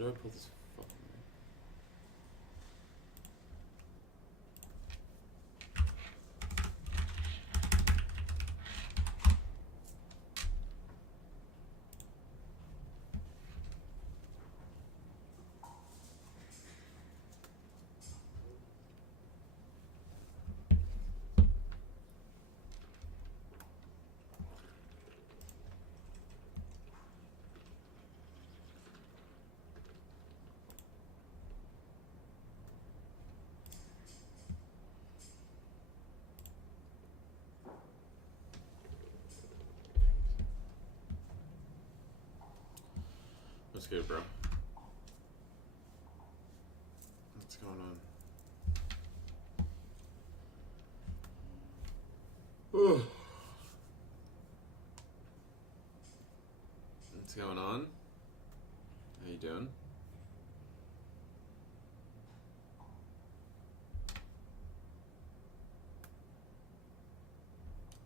How do I pull this fucking... What's good, bro? What's going on? What's going on? How you doing?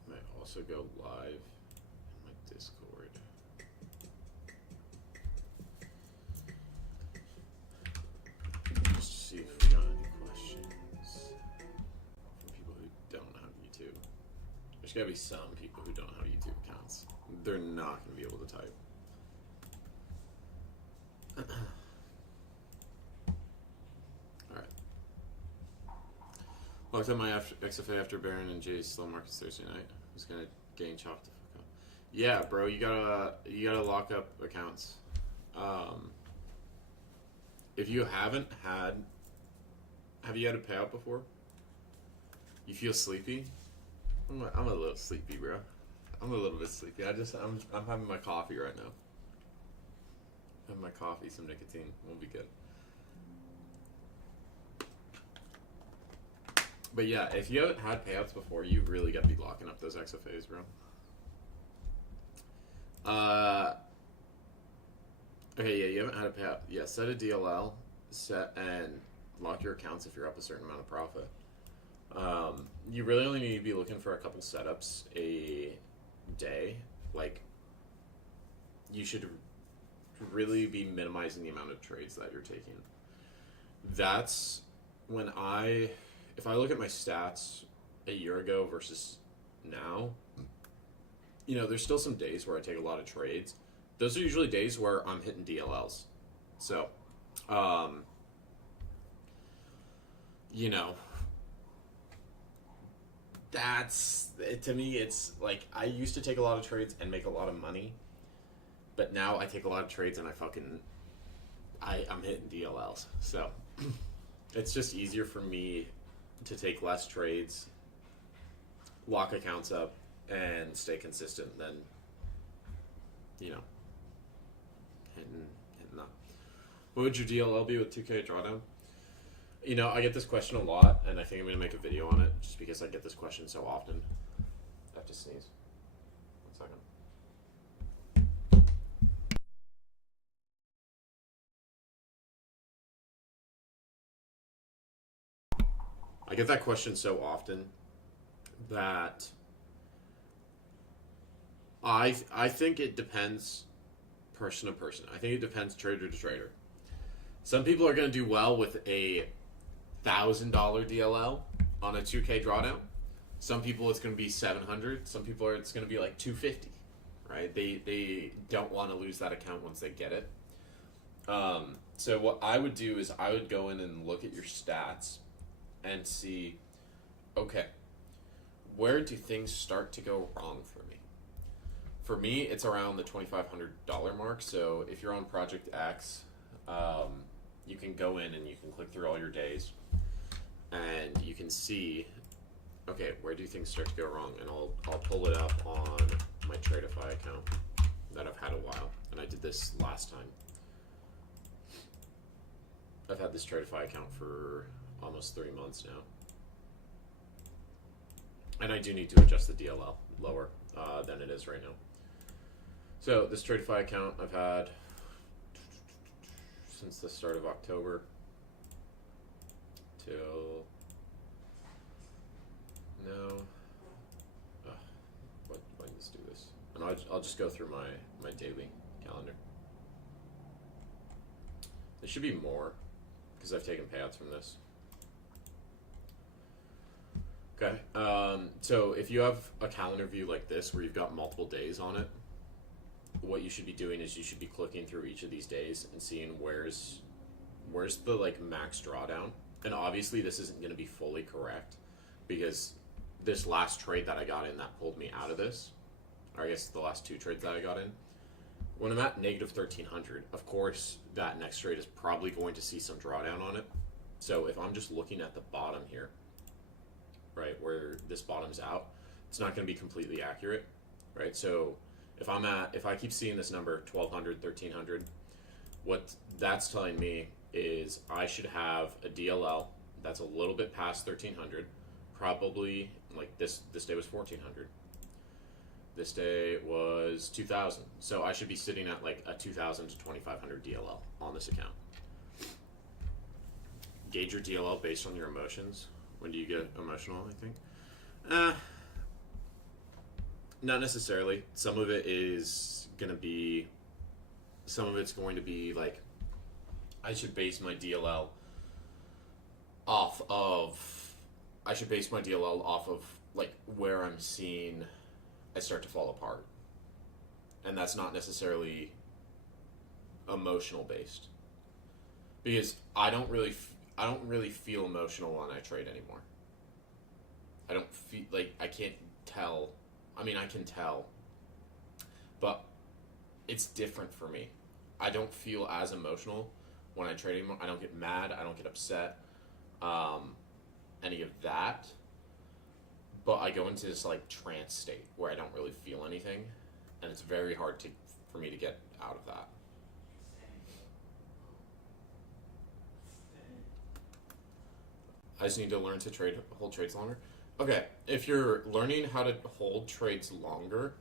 Might also go live in my Discord. Just to see if we got any questions from people who don't have YouTube. There's gotta be some people who don't have YouTube accounts. They're not gonna be able to type. Alright. Locked up my XFA after Baron and Jay's slow markets Thursday night. Who's gonna gain chopped the fuck up? Yeah, bro, you gotta lock up accounts. If you haven't had, have you had a payout before? You feel sleepy? I'm a little sleepy, bro. I'm a little bit sleepy. I'm having my coffee right now. Have my coffee, some nicotine. We'll be good. But yeah, if you haven't had payouts before, you really got to be locking up those XFAs, bro. Okay, yeah, you haven't had a payout. Yeah, set a DLL, and lock your accounts if you're up a certain amount of profit. You really only need to be looking for a couple setups a day. Like, you should really be minimizing the amount of trades that you're taking. That's when if I look at my stats a year ago versus now, you know, there's still some days where I take a lot of trades. Those are usually days where I'm hitting DLLs. So, you know, that's, to me, it's like, I used to take a lot of trades and make a lot of money, but now I take a lot of trades and I'm hitting DLLs. So, it's just easier for me to take less trades, lock accounts up, and stay consistent than, you know, hitting up. What would your DLL be with 2K drawdown? You know, I get this question a lot, and I think I'm going to make a video on it, just because I get this question so often. I have to sneeze. 1 second. I get that question so often that I think it depends person to person. I think it depends trader to trader. Some people are going to do well with a $1,000 DLL on a 2K drawdown. Some people it's going to be 700. Some people it's going to be like 250. Right? They don't want to lose that account once they get it. So what I would do is I would go in and look at your stats and see, okay, where do things start to go wrong for me? For me, it's around the $2,500 mark. So if you're on Project X, you can go in and you can click through all your days, and you can see, okay, where do things start to go wrong? And I'll pull it up on my Tradeify account that I've had a while, and I did this last time. I've had this Tradeify account for almost 3 months now. And I do need to adjust the DLL lower than it is right now. So this Tradeify account I've had since the start of October till now. Let's do this. And I'll just go through my daily calendar. It should be more because I've taken payouts from this. Okay, so if you have a calendar view like this where you've got multiple days on it, what you should be doing is you should be clicking through each of these days and seeing where's the like max drawdown. And obviously this isn't going to be fully correct because this last trade that I got in that pulled me out of this, or I guess the last two trades that I got in, when I'm at negative 1300, of course that next trade is probably going to see some drawdown on it. So if I'm just looking at the bottom here, right, where this bottoms out, it's not going to be completely accurate, right? So if I keep seeing this number 1200, 1300, what that's telling me is I should have a DLL that's a little bit past 1300, probably like this day was 1400. This day was 2000. So I should be sitting at like a 2000 to 2500 DLL on this account. Gauge your DLL based on your emotions. When do you get emotional, I think? Not necessarily. Some of it's going to be like, I should base my DLL off of like where I'm seeing I start to fall apart. And that's not necessarily emotional based. Because I don't really feel emotional when I trade anymore. I don't feel like I can't tell. I mean, I can tell, but it's different for me. I don't feel as emotional when I trade anymore. I don't get mad. I don't get upset. Any of that. But I go into this like trance state where I don't really feel anything, and it's very hard for me to get out of that. I just need to learn to hold trades longer. Okay, if you're learning how to hold trades longer,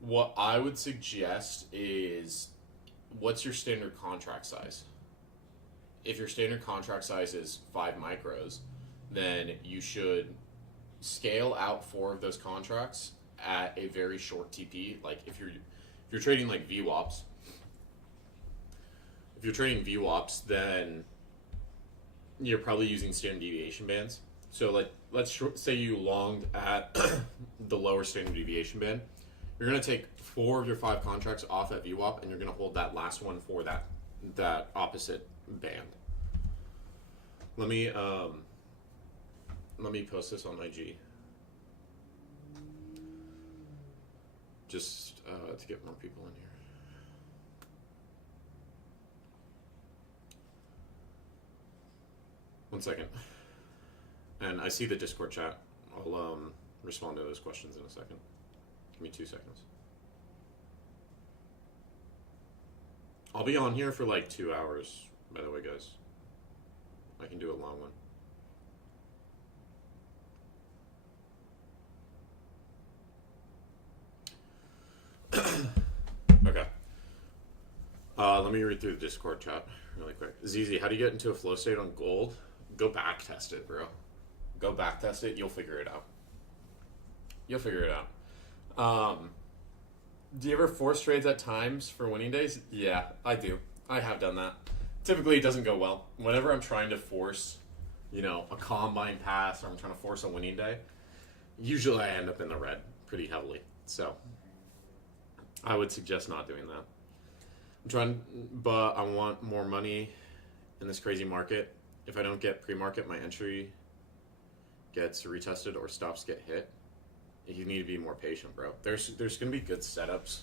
what I would suggest is, what's your standard contract size? If your standard contract size is 5 micros, then you should scale out 4 of those contracts at a very short TP. Like if you're trading like VWAPs, then you're probably using standard deviation bands. So like, let's say you longed at the lower standard deviation band. You're going to take 4 of your 5 contracts off at VWAP, and you're going to hold that last one for that opposite band. Let me post this on IG. Just to get more people in here. One second. And I see the Discord chat. I'll respond to those questions in a second. Give me 2 seconds. I'll be on here for like 2 hours, by the way, guys. I can do a long one. Okay. Let me read through the Discord chat really quick. ZZ, how do you get into a flow state on gold? Go back test it, bro. Go back test it. You'll figure it out. Do you ever force trades at times for winning days? Yeah, I do. I have done that. Typically, it doesn't go well. Whenever I'm trying to force, a combine pass, or I'm trying to force a winning day, usually I end up in the red pretty heavily. So I would suggest not doing that. But I want more money in this crazy market. If I don't get pre-market, my entry gets retested or stops get hit. You need to be more patient, bro. There's going to be good setups.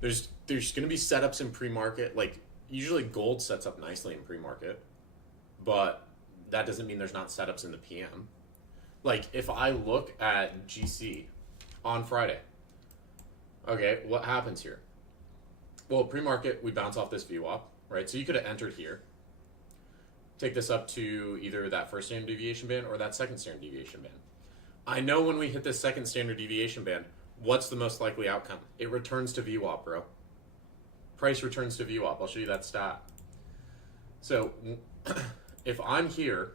There's going to be setups in pre-market. Like, usually gold sets up nicely in pre-market, but that doesn't mean there's not setups in the PM. Like, if I look at GC on Friday, okay, what happens here? Well, pre-market, we bounce off this VWAP, right? So you could have entered here, take this up to either that first standard deviation band or that second standard deviation band. I know when we hit this second standard deviation band, what's the most likely outcome? It returns to VWAP, bro. Price returns to VWAP. I'll show you that stat. So if I'm here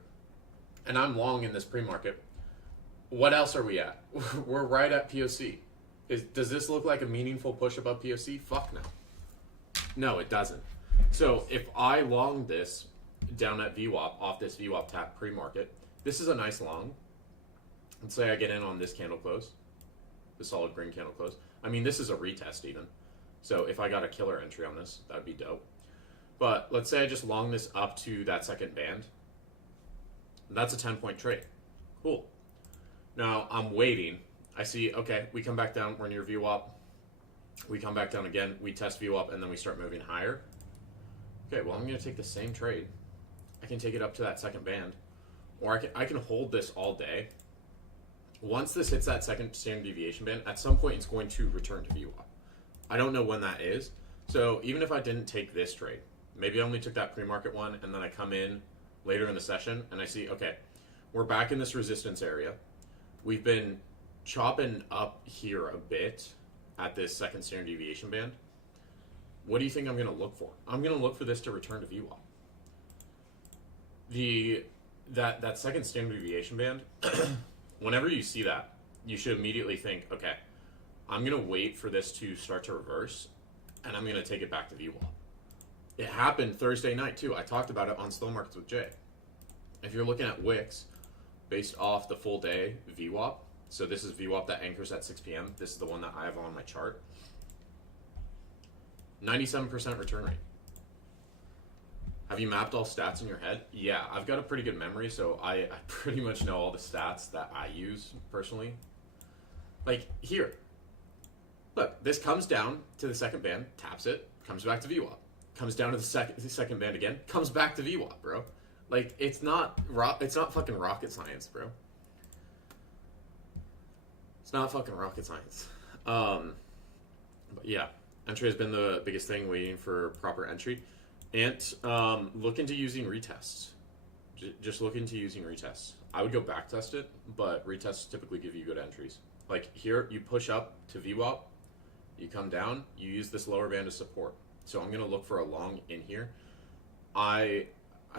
and I'm long in this pre-market, what else are we at? We're right at POC. Does this look like a meaningful push above POC? Fuck no. No, it doesn't. So if I long this down at VWAP off this VWAP tap pre-market, this is a nice long. Let's say I get in on this candle close, the solid green candle close. I mean, this is a retest even. So if I got a killer entry on this, that'd be dope. But let's say I just long this up to that second band. That's a 10-point trade. Cool. Now I'm waiting. I see, okay, we come back down, we're near VWAP. We come back down again, we test VWAP, and then we start moving higher. Okay, well, I'm going to take the same trade. I can take it up to that second band, or I can hold this all day. Once this hits that second standard deviation band, at some point it's going to return to VWAP. I don't know when that is. So even if I didn't take this trade, maybe I only took that pre-market one, and then I come in later in the session and I see, okay, we're back in this resistance area. We've been chopping up here a bit at this second standard deviation band. What do you think I'm going to look for? I'm going to look for this to return to VWAP. That second standard deviation band, whenever you see that, you should immediately think, okay, I'm going to wait for this to start to reverse, and I'm going to take it back to VWAP. It happened Thursday night, too. I talked about it on Slow Markets with Jay. If you're looking at Wix, based off the full day VWAP, so this is VWAP that anchors at 6 p.m. This is the one that I have on my chart. 97% return rate. Have you mapped all stats in your head? Yeah, I've got a pretty good memory, so I pretty much know all the stats that I use personally. Like here. Look, this comes down to the second band, taps it, comes back to VWAP. Comes down to the second band again, comes back to VWAP, bro. Like, it's not fucking rocket science, bro. It's not fucking rocket science. But yeah, entry has been the biggest thing, waiting for proper entry. And look into using retests. Just look into using retests. I would go back test it, but retests typically give you good entries. Like here, you push up to VWAP, you come down, you use this lower band as support. So I'm going to look for a long in here. I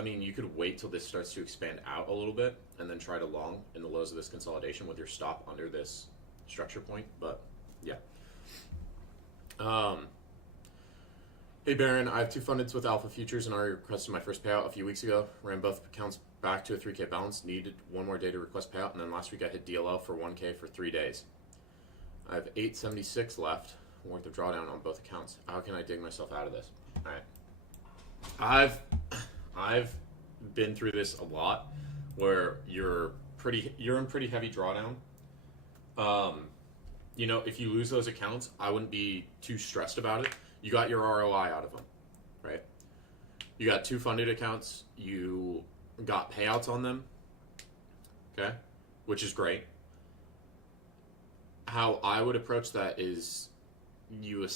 mean, you could wait till this starts to expand out a little bit and then try to long in the lows of this consolidation with your stop under this structure point. But yeah. Hey Baron, I have 2 fundeds with Alpha Futures and already requested my first payout a few weeks ago. Ran both accounts back to a 3K balance. Needed one more day to request payout, and then last week I hit DLL for 1K for 3 days. I have 876 left worth of drawdown on both accounts. How can I dig myself out of this? All right. I've been through this a lot, where you're in pretty heavy drawdown. You know, if you lose those accounts, I wouldn't be too stressed about it. You got your ROI out of them, right? You got 2 funded accounts. You got payouts on them, okay, which is great. How I would approach that is, you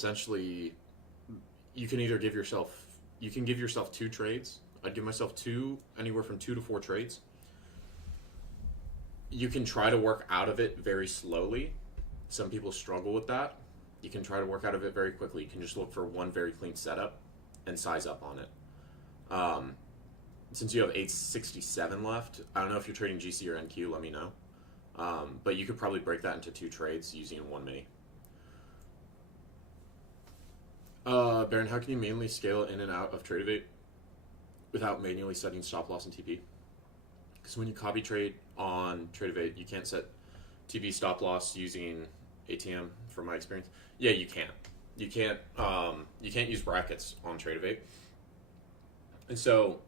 can either give yourself 2 trades. I'd give myself anywhere from 2 to 4 trades. You can try to work out of it very slowly. Some people struggle with that. You can try to work out of it very quickly. You can just look for one very clean setup and size up on it. Since you have 867 left, I don't know if you're trading GC or NQ, let me know. But you could probably break that into 2 trades using 1 mini. Baron, how can you mainly scale in and out of Tradevate without manually setting stop loss and TP? Because when you copy trade on Tradevate, you can't set TP stop loss using ATM, from my experience. Yeah, you can. You can't use brackets on Tradevate. And so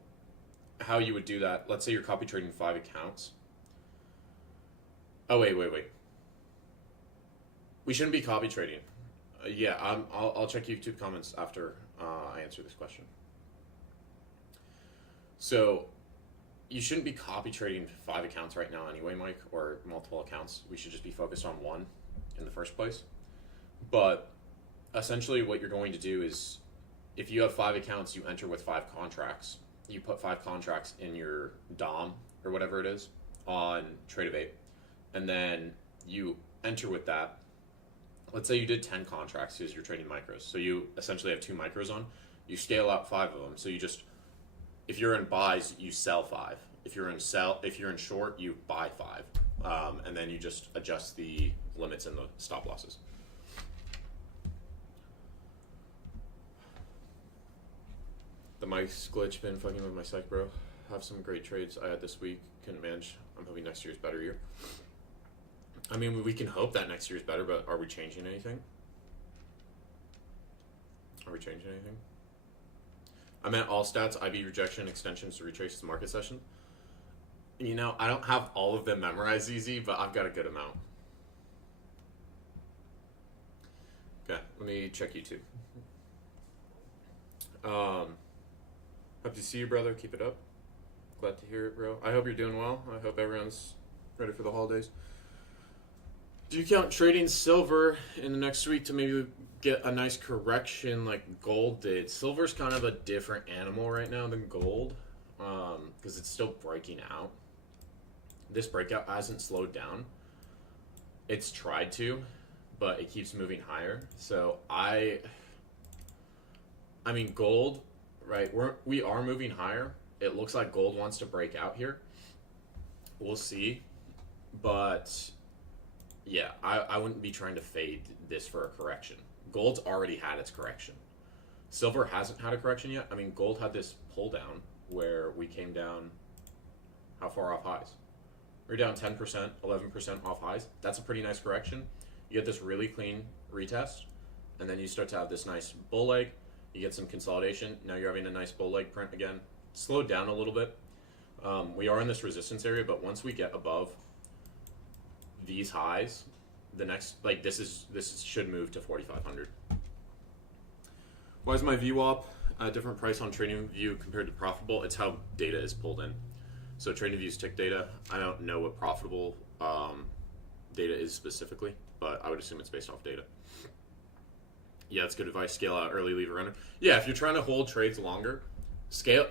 how you would do that, let's say you're copy trading 5 accounts. Oh, wait. We shouldn't be copy trading. Yeah, I'll check YouTube comments after I answer this question. So you shouldn't be copy trading 5 accounts right now anyway, Mike, or multiple accounts. We should just be focused on 1 in the first place. But essentially what you're going to do is, if you have 5 accounts, you enter with 5 contracts. You put 5 contracts in your DOM or whatever it is on Tradevate, and then you enter with that. Let's say you did 10 contracts because you're trading micros. So you essentially have 2 micros on. You scale out 5 of them. So you just, if you're in buys, you sell 5. If you're in short, you buy 5. And then you just adjust the limits and the stop losses. Mike's glitch been fucking with my psych, bro. Have some great trades I had this week. Couldn't manage. I'm hoping next year's better year. I mean, we can hope that next year's better, but are we changing anything? Are we changing anything? I meant all stats, IB rejection, extensions, retraces, market session. You know, I don't have all of them memorized easy, but I've got a good amount. Okay, let me check YouTube. Happy to see you, brother. Keep it up. Glad to hear it, bro. I hope you're doing well. I hope everyone's ready for the holidays. Do you count trading silver in the next week to maybe get a nice correction like gold did? Silver's kind of a different animal right now than gold because it's still breaking out. This breakout hasn't slowed down. It's tried to, but it keeps moving higher. So I mean, gold, right? We are moving higher. It looks like gold wants to break out here. We'll see, but yeah, I wouldn't be trying to fade this for a correction. Gold's already had its correction. Silver hasn't had a correction yet. I mean, gold had this pull down where we came down. How far off highs? We're down 10%, 11% off highs. That's a pretty nice correction. You get this really clean retest, and then you start to have this nice bull leg. You get some consolidation. Now you're having a nice bull leg print again. Slowed down a little bit. We are in this resistance area, but once we get above these highs, the next, like this should move to 4,500. Why is my VWAP a different price on TradingView compared to profitable? It's how data is pulled in. So TradingView's tick data, I don't know what profitable data is specifically, but I would assume it's based off data. Yeah, it's good advice. Scale out early, leave a runner. Yeah, if you're trying to hold trades longer, scale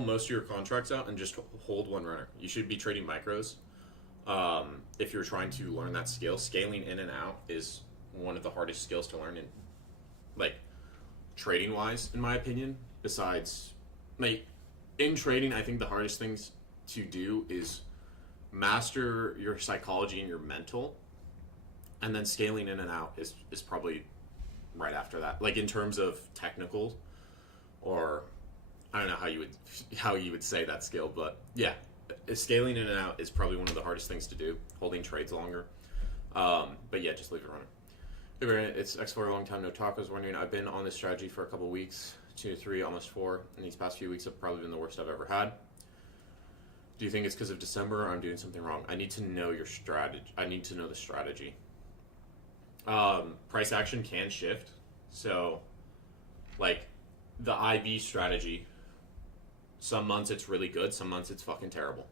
most of your contracts out and just hold one runner. You should be trading micros. If you're trying to learn that skill, scaling in and out is one of the hardest skills to learn in, like, trading wise, in my opinion. Besides, like, in trading, I think the hardest things to do is master your psychology and your mental, and then scaling in and out is probably right after that. Like, in terms of technical, or I don't know how you would say that skill, but yeah, scaling in and out is probably one of the hardest things to do. Holding trades longer, but yeah, just leave it running. Hey, Brandon, it's X for a long time no talk. I was wondering, I've been on this strategy for a couple weeks, 2 to 3, almost 4, and these past few weeks have probably been the worst I've ever had. Do you think it's because of December, or I'm doing something wrong? I need to know your strategy. I need to know the strategy. Price action can shift. So, like, the IB strategy, some months it's really good, some months it's fucking terrible.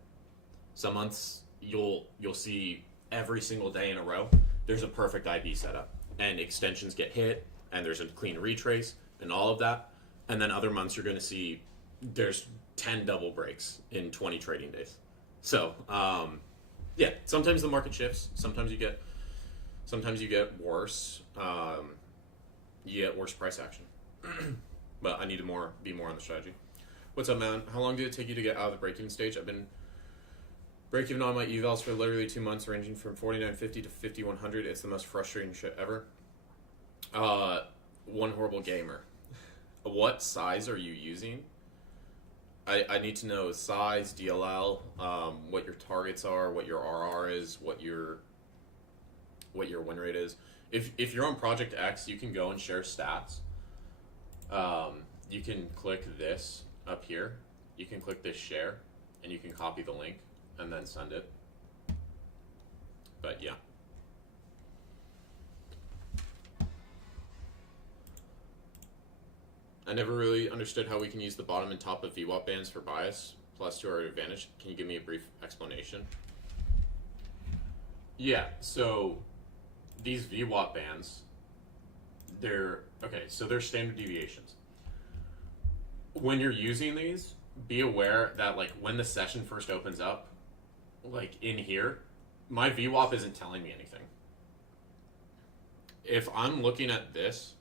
Some months you'll see every single day in a row there's a perfect IB setup, and extensions get hit, and there's a clean retrace, and all of that. And then other months you're going to see there's 10 double breaks in 20 trading days. So, yeah, sometimes the market shifts. Sometimes you get worse. You get worse price action. But I need to be more on the strategy. What's up, man? How long did it take you to get out of the break-even stage? I've been break-even on my evals for literally 2 months, ranging from 49.50 to 5100. It's the most frustrating shit ever. One horrible gamer. What size are you using? I need to know size, DLL, what your targets are, what your RR is, what your win rate is. If you're on Project X, you can go and share stats. You can click this up here. You can click this share, and you can copy the link and then send it. But yeah. I never really understood how we can use the bottom and top of VWAP bands for bias, plus to our advantage. Can you give me a brief explanation? Yeah, so these VWAP bands, they're standard deviations. When you're using these, be aware that, like, when the session first opens up, like in here, my VWAP isn't telling me anything. If I'm looking at this,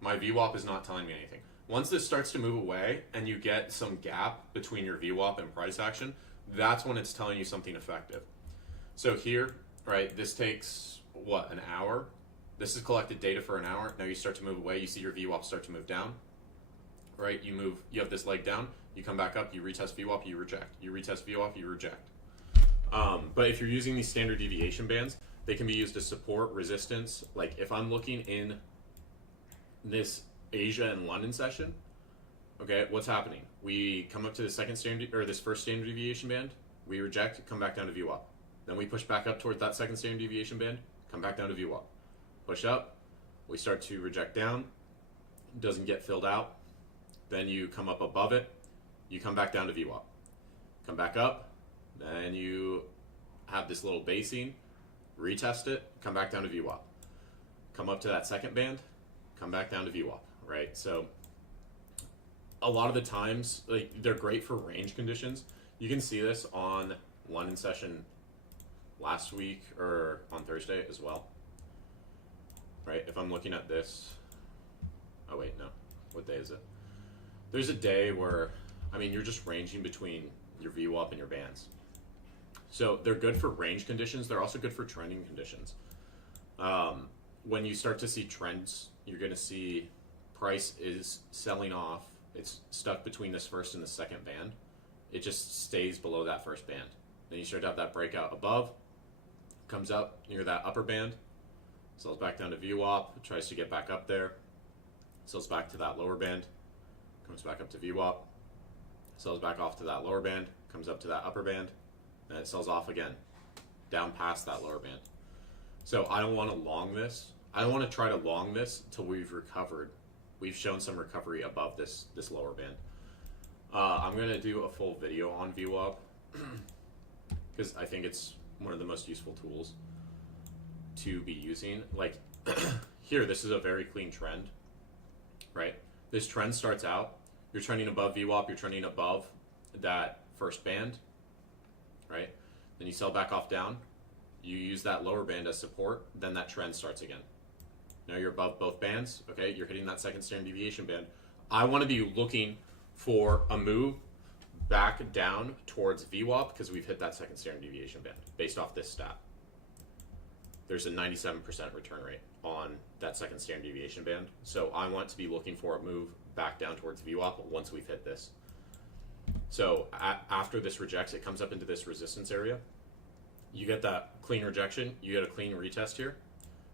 my VWAP is not telling me anything. Once this starts to move away and you get some gap between your VWAP and price action, that's when it's telling you something effective. So here, right, this takes, what, an hour? This is collected data for an hour. Now you start to move away. You see your VWAP start to move down. right? You have this leg down, you come back up, you retest VWAP, you reject. You retest VWAP, you reject. But if you're using these standard deviation bands, they can be used to support resistance. Like if I'm looking in this Asia and London session, okay, what's happening? We come up to the this first standard deviation band, we reject, come back down to VWAP. Then we push back up towards that second standard deviation band, come back down to VWAP. Push up, we start to reject down, doesn't get filled out. Then you come up above it, you come back down to VWAP. Come back up, then you have this little basing, retest it, come back down to VWAP. Come up to that second band, come back down to VWAP, right? So a lot of the times, like, they're great for range conditions. You can see this on London session last week or on Thursday as well, right? If I'm looking at this, oh wait, no, what day is it? There's a day where, I mean, you're just ranging between your VWAP and your bands. So they're good for range conditions. They're also good for trending conditions. When you start to see trends, you're going to see price is selling off. It's stuck between this first and the second band. It just stays below that first band. Then you start to have that breakout above, comes up near that upper band, sells back down to VWAP, tries to get back up there, sells back to that lower band, comes back up to VWAP, sells back off to that lower band, comes up to that upper band, and it sells off again, down past that lower band. So I don't want to long this. I don't want to try to long this until we've recovered. We've shown some recovery above this lower band. I'm going to do a full video on VWAP because I think it's one of the most useful tools to be using. Like here, this is a very clean trend, right? This trend starts out, you're trending above VWAP, you're trending above that first band, right? Then you sell back off down, you use that lower band as support, then that trend starts again. Now you're above both bands, okay? You're hitting that second standard deviation band. I want to be looking for a move back down towards VWAP because we've hit that second standard deviation band based off this stat. There's a 97% return rate on that second standard deviation band. So I want to be looking for a move back down towards VWAP once we've hit this. So after this rejects, it comes up into this resistance area. You get that clean rejection, you get a clean retest here.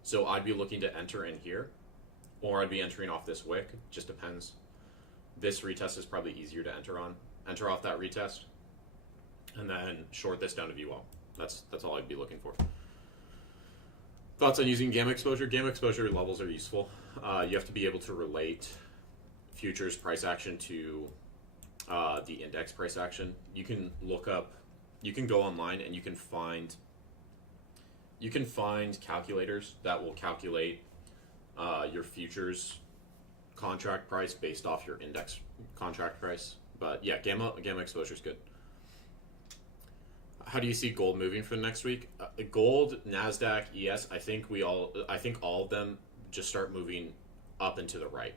So I'd be looking to enter in here, or I'd be entering off this wick, just depends. This retest is probably easier to enter on. Enter off that retest, and then short this down to VWAP. That's all I'd be looking for. Thoughts on using gamma exposure? Gamma exposure levels are useful. You have to be able to relate futures price action to the index price action. You can look up, you can go online and you can find calculators that will calculate your futures contract price based off your index contract price. But yeah, gamma exposure is good. How do you see gold moving for the next week? Gold, Nasdaq, ES. I think all of them just start moving up and to the right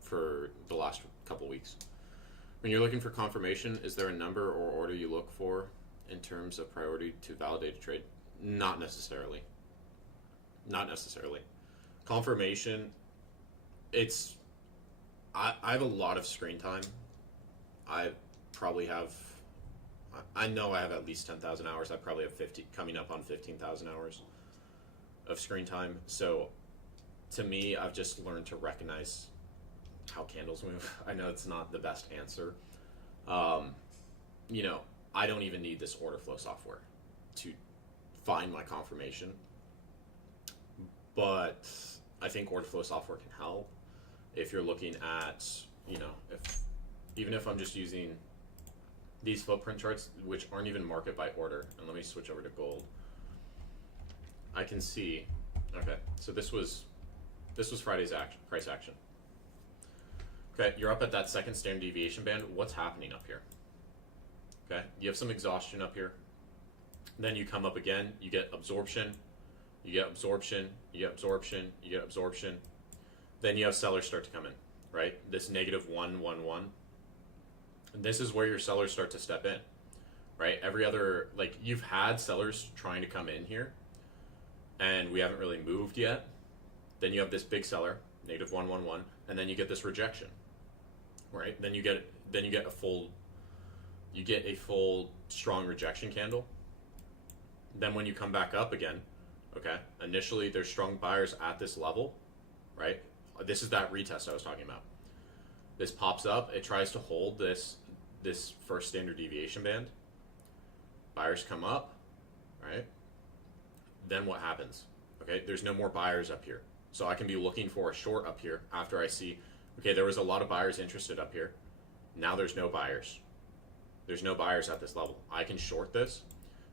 for the last couple weeks. When you're looking for confirmation, is there a number or order you look for in terms of priority to validate a trade? Not necessarily. Not necessarily. Confirmation, I have a lot of screen time. I know I have at least 10,000 hours. I probably have coming up on 15,000 hours of screen time. So to me, I've just learned to recognize how candles move. I know it's not the best answer. I don't even need this order flow software to find my confirmation. But I think order flow software can help if you're looking at, even if I'm just using these footprint charts, which aren't even market by order. And let me switch over to gold. I can see, okay, so this was Friday's price action. Okay, you're up at that second standard deviation band. What's happening up here? Okay, you have some exhaustion up here. Then you come up again, you get absorption, you get absorption, you get absorption, you get absorption. Then you have sellers start to come in, right? This -111. And this is where your sellers start to step in, right? You've had sellers trying to come in here, and we haven't really moved yet. Then you have this big seller, -111, and then you get this rejection, right? Then you get a full strong rejection candle. Then when you come back up again, okay, initially there's strong buyers at this level, right? This is that retest I was talking about. This pops up, it tries to hold this first standard deviation band. Buyers come up, right? Then what happens? Okay, there's no more buyers up here. So I can be looking for a short up here after I see, okay, there was a lot of buyers interested up here. Now there's no buyers. There's no buyers at this level. I can short this.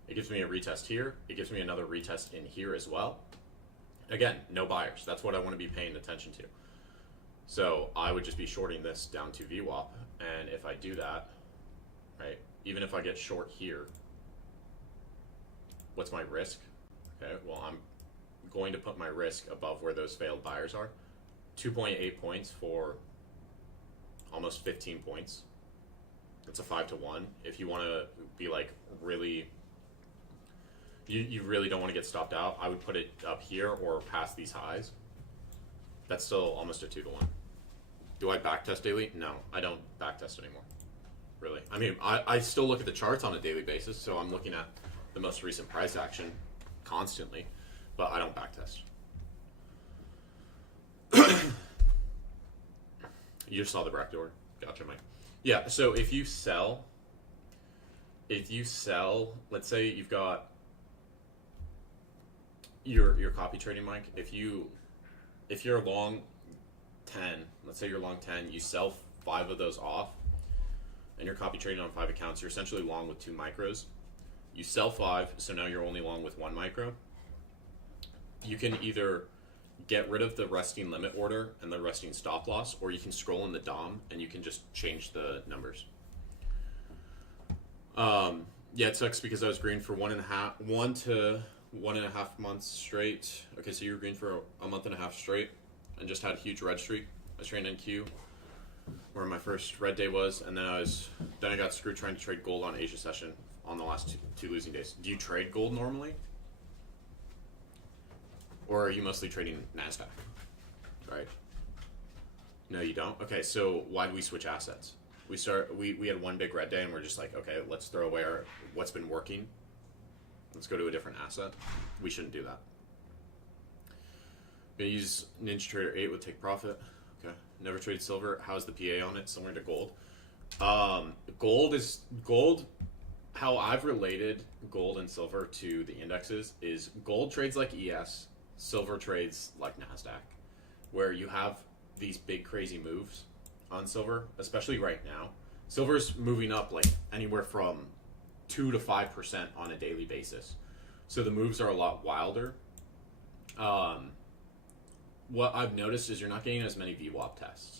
It gives me a retest here. It gives me another retest in here as well. Again, no buyers. That's what I want to be paying attention to. So I would just be shorting this down to VWAP. And if I do that, right, even if I get short here, what's my risk? Okay, well, I'm going to put my risk above where those failed buyers are. 2.8 points for almost 15 points. It's a 5-to-1. If you want to be like really, you really don't want to get stopped out, I would put it up here or past these highs. That's still almost a 2-to-1. Do I backtest daily? No, I don't backtest anymore. Really. I mean, I still look at the charts on a daily basis, so I'm looking at the most recent price action constantly, but I don't backtest. You just saw the back door. Gotcha, Mike. Yeah, so if you sell, let's say you've got your copy trading, Mike. If you're long 10, let's say you're long 10, you sell 5 of those off, and you're copy trading on 5 accounts, you're essentially long with 2 micros. You sell 5, so now you're only long with 1 micro. You can either get rid of the resting limit order and the resting stop loss, or you can scroll in the DOM and you can just change the numbers. Yeah, it sucks because I was green for 1 to 1.5 months straight. Okay, so you were green for a month and a half straight and just had a huge red streak. I was trading NQ where my first red day was, and then I got screwed trying to trade gold on Asia session on the last two losing days. Do you trade gold normally? Or are you mostly trading NASDAQ? Right? No, you don't? Okay, so why do we switch assets? We had one big red day and we're just like, okay, let's throw away what's been working. Let's go to a different asset. We shouldn't do that. Gonna use NinjaTrader 8 with take profit. Okay. Never traded silver. How's the PA on it? Similar to gold. Gold. How I've related gold and silver to the indexes is gold trades like ES, silver trades like NASDAQ, where you have these big crazy moves on silver, especially right now. Silver's moving up like anywhere from 2 to 5% on a daily basis. So the moves are a lot wilder. What I've noticed is you're not getting as many VWAP tests.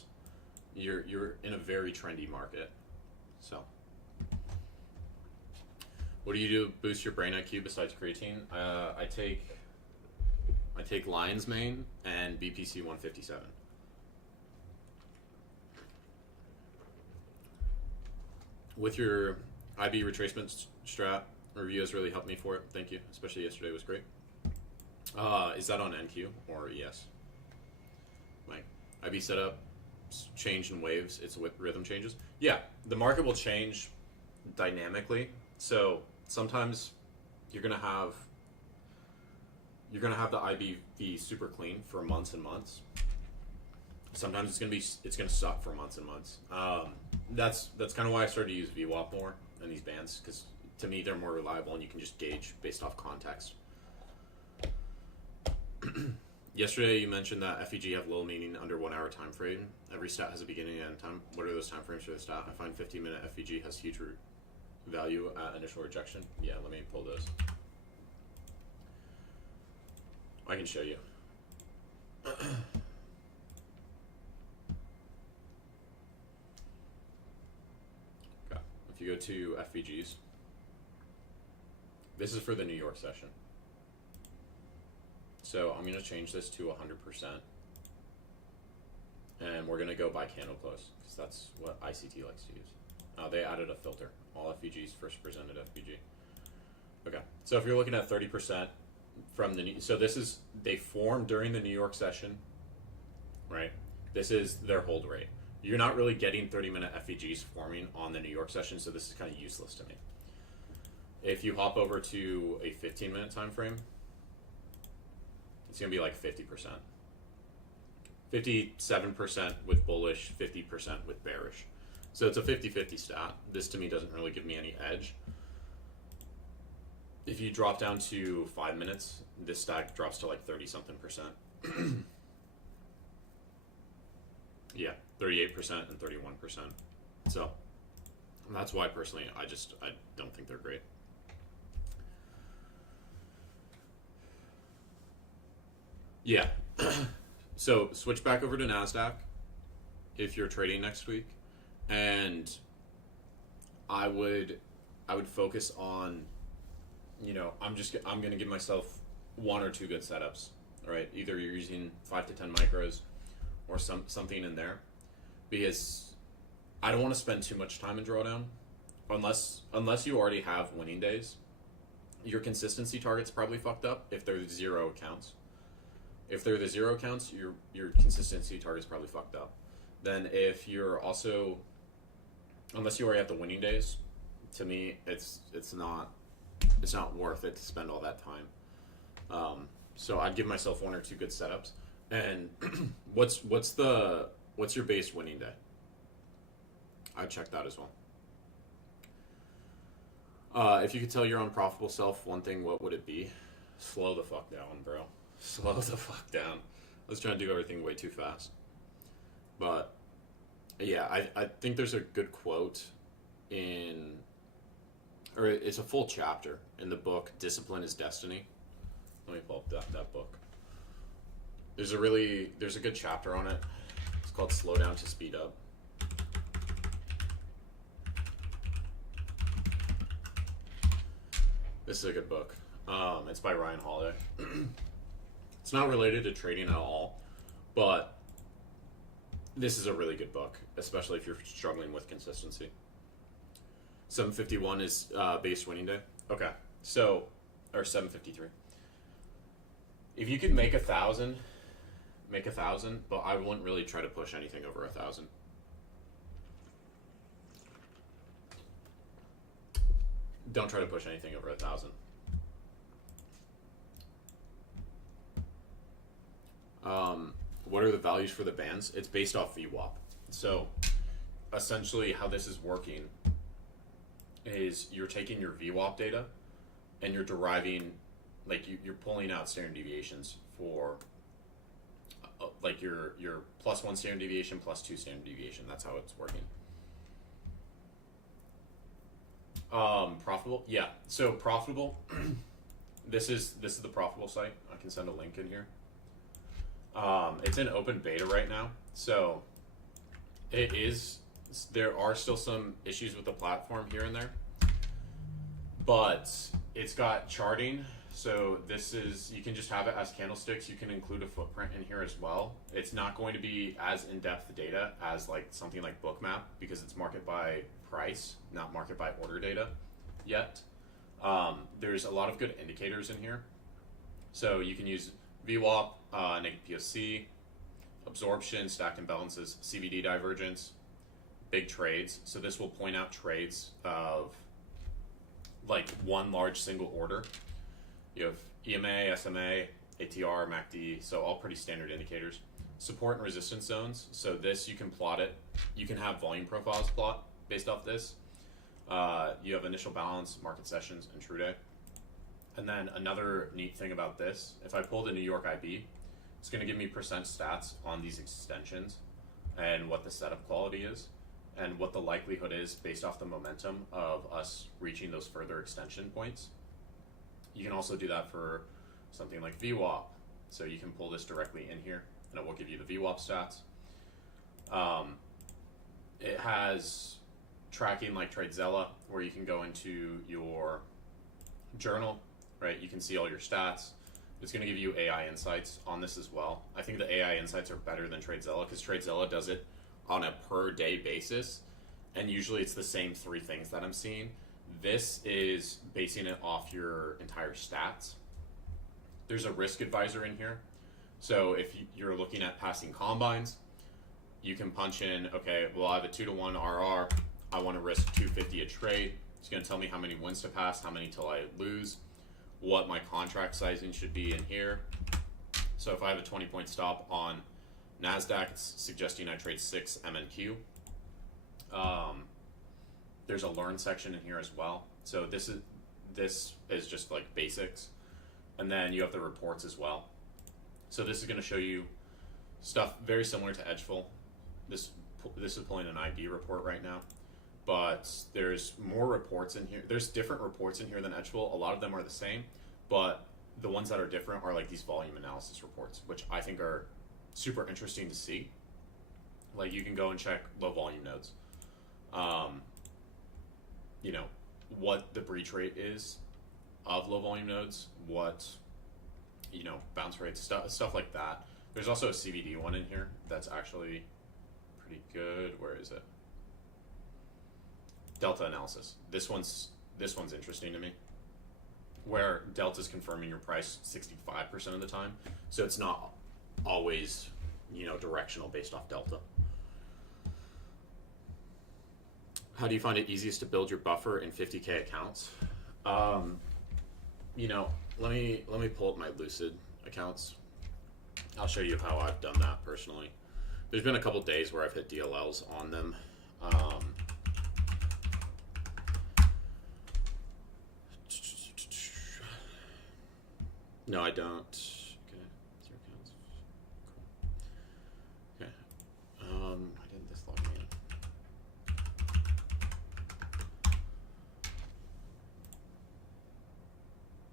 You're in a very trendy market. So what do you do to boost your brain IQ besides creatine? I take Lion's Mane and BPC 157. With your IB retracement strat review has really helped me for it. Thank you. Especially yesterday was great. Is that on NQ or ES? Like IB setup change in waves. It's with rhythm changes. Yeah, the market will change dynamically. So sometimes you're gonna have the IB be super clean for months and months. Sometimes it's gonna suck for months and months. That's kind of why I started to use VWAP more in these bands, because to me they're more reliable and you can just gauge based off context. Yesterday you mentioned that FEG have little meaning under 1 hour time frame. Every stat has a beginning and end time. What are those time frames for the stat? I find 15-minute FEG has huge value at initial rejection. Yeah, let me pull those. I can show you. Okay. If you go to FVGs, this is for the New York session. So I'm going to change this to 100%. And we're going to go by candle close, because that's what ICT likes to use. They added a filter. All FVGs first presented FVG. Okay. So if you're looking at 30% from the... So this is... They formed during the New York session, right? This is their hold rate. you're not really getting 30-minute FVGs forming on the New York session, so this is kind of useless to me. If you hop over to a 15-minute time frame, it's going to be like 50%. 57% with bullish, 50% with bearish. So it's a 50-50 stat. This to me doesn't really give me any edge. If you drop down to 5 minutes, this stack drops to like 30-something%. Yeah, 38% and 31%. So that's why personally I don't think they're great. Yeah. So switch back over to NASDAQ if you're trading next week, and I would focus on, I'm going to give myself 1 or 2 good setups. All right, either you're using 5 to 10 micros or something in there, because I don't want to spend too much time in drawdown unless you already have winning days. Your consistency target's probably fucked up if they're 0 accounts. If they're the 0 accounts, your consistency target's probably fucked up. Then if you're also, unless you already have the winning days, to me it's not worth it to spend all that time. So I'd give myself 1 or 2 good setups. And what's your base winning day? I'd check that as well. If you could tell your unprofitable self one thing, what would it be? Slow the fuck down, bro. Slow the fuck down. I was trying to do everything way too fast. But yeah, I think there's a good quote or it's a full chapter in the book Discipline is Destiny. Let me pull up that book. There's a good chapter on it. It's called Slow Down to Speed Up. This is a good book. It's by Ryan Holiday. It's not related to trading at all, but this is a really good book, especially if you're struggling with consistency. 751 is base winning day. Okay, so, or 753. If you could make 1,000, make 1,000, but I wouldn't really try to push anything over 1,000. Don't try to push anything over 1,000. What are the values for the bands? It's based off VWAP. So essentially how this is working is you're taking your VWAP data and you're deriving, like you're pulling out standard deviations for like your +1 standard deviation, +2 standard deviation. That's how it's working. Profitable? Yeah. So profitable, this is the profitable site. I can send a link in here. It's in open beta right now, so there are still some issues with the platform here and there, but it's got charting, so you can just have it as candlesticks. You can include a footprint in here as well. It's not going to be as in-depth data as like something like Bookmap, because it's market by price, not market by order data yet. There's a lot of good indicators in here, so you can use VWAP, negative POC, absorption, stacked imbalances, CVD divergence, big trades. So this will point out trades of like one large single order. You have EMA, SMA, ATR, MACD, so all pretty standard indicators. Support and resistance zones. So this, you can plot it. You can have volume profiles plot based off this. You have initial balance, market sessions, and true day. And then another neat thing about this, if I pull the New York IB, it's going to give me percent stats on these extensions and what the setup quality is and what the likelihood is based off the momentum of us reaching those further extension points. You can also do that for something like VWAP. So you can pull this directly in here and it will give you the VWAP stats. It has tracking like TradeZella, where you can go into your journal, right? You can see all your stats. It's going to give you AI insights on this as well. I think the AI insights are better than TradeZella because TradeZella does it on a per day basis, and usually it's the same 3 things that I'm seeing. This is basing it off your entire stats. There's a risk advisor in here. So if you're looking at passing combines, you can punch in, okay, well, I have a 2-to-1 RR. I want to risk 250 a trade. It's going to tell me how many wins to pass, how many till I lose, what my contract sizing should be in here. So if I have a 20-point stop on NASDAQ, it's suggesting I trade 6 MNQ. There's a learn section in here as well. So this is just like basics. And then you have the reports as well. So this is going to show you stuff very similar to Edgeful. This is pulling an ID report right now. But there's more reports in here. There's different reports in here than Edgeful. A lot of them are the same, but the ones that are different are like these volume analysis reports, which I think are super interesting to see. Like you can go and check low volume nodes. You know, what the breach rate is of low volume nodes, what, you know, bounce rates, stuff like that. There's also a CVD one in here that's actually pretty good. Where is it? Delta analysis. This one's interesting to me, where Delta's confirming your price 65% of the time, so it's not always, you know, directional based off Delta. How do you find it easiest to build your buffer in 50K accounts? You know, let me pull up my Lucid accounts. I'll show you how I've done that personally. There's been a couple days where I've hit DLLs on them. No, I don't. Okay, 0 accounts. Cool. Okay. Why didn't this log me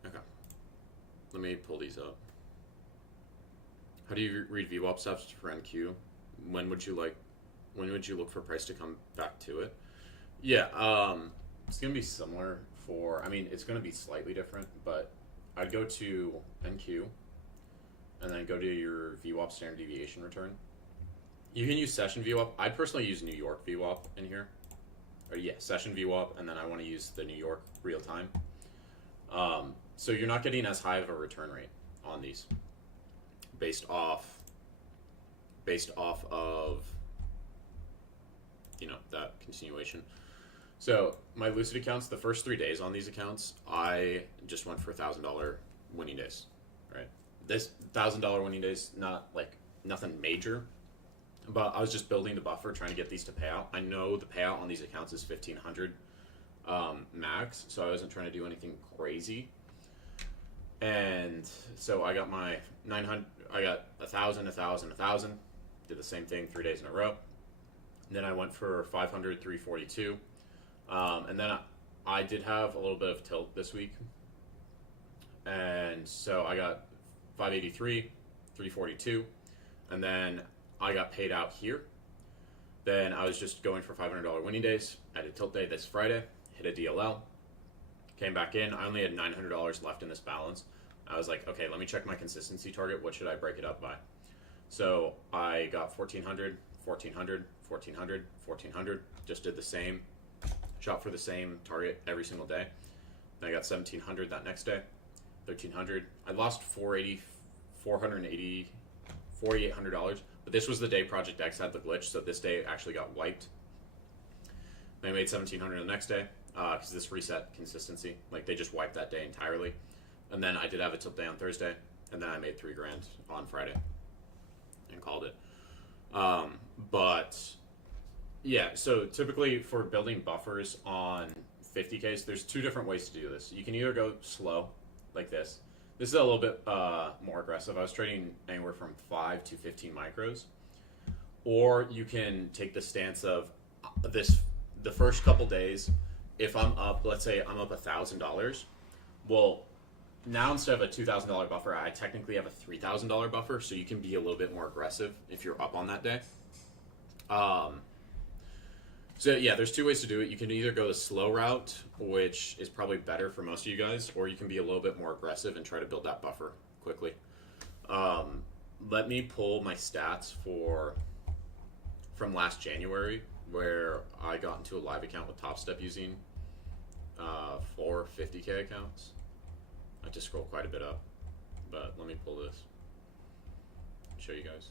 in? Okay. Let me pull these up. How do you read VWAP steps for NQ? When would you look for price to come back to it? Yeah, it's gonna be similar for. I mean, it's gonna be slightly different, but I'd go to NQ and then go to your VWAP standard deviation return. You can use session VWAP. I personally use New York VWAP in here. Or yeah, session VWAP, and then I want to use the New York real time. So you're not getting as high of a return rate on these based off of, you know, that continuation. So my Lucid accounts, the first 3 days on these accounts, I just went for $1,000 winning days, right? This $1,000 winning days, not like nothing major, but I was just building the buffer, trying to get these to pay out. I know the payout on these accounts is 1,500 max, so I wasn't trying to do anything crazy. And so I got my 900, I got 1,000, 1,000, 1,000. Did the same thing 3 days in a row. And then I went for 500, 342. And then I did have a little bit of tilt this week. And so I got 583, 342. And then I got paid out here. Then I was just going for $500 winning days. I did tilt day this Friday, hit a DLL, came back in. I only had $900 left in this balance. I was like, okay, let me check my consistency target. What should I break it up by? So I got 1,400, 1,400, 1,400, 1,400. Just did the same. Shot for the same target every single day. Then I got 1,700 that next day, 1,300. I lost $4,800. But this was the day Project X had the glitch, so this day actually got wiped. Then I made 1,700 the next day because this reset consistency. Like they just wiped that day entirely. And then I did have a tilt day on Thursday, and then I made $3,000 on Friday and called it. But yeah, so typically for building buffers on 50Ks, there's two different ways to do this. You can either go slow, like this. This is a little bit more aggressive. I was trading anywhere from 5 to 15 micros. Or you can take the stance of the first couple days, if I'm up, let's say I'm up $1,000, well, now instead of a $2,000 buffer, I technically have a $3,000 buffer, so you can be a little bit more aggressive if you're up on that day. So yeah, there's two ways to do it. You can either go the slow route, which is probably better for most of you guys, or you can be a little bit more aggressive and try to build that buffer quickly. Let me pull my stats from last January, where I got into a live account with TopStep using 4 50K accounts. I have to scroll quite a bit up, but let me pull this and show you guys.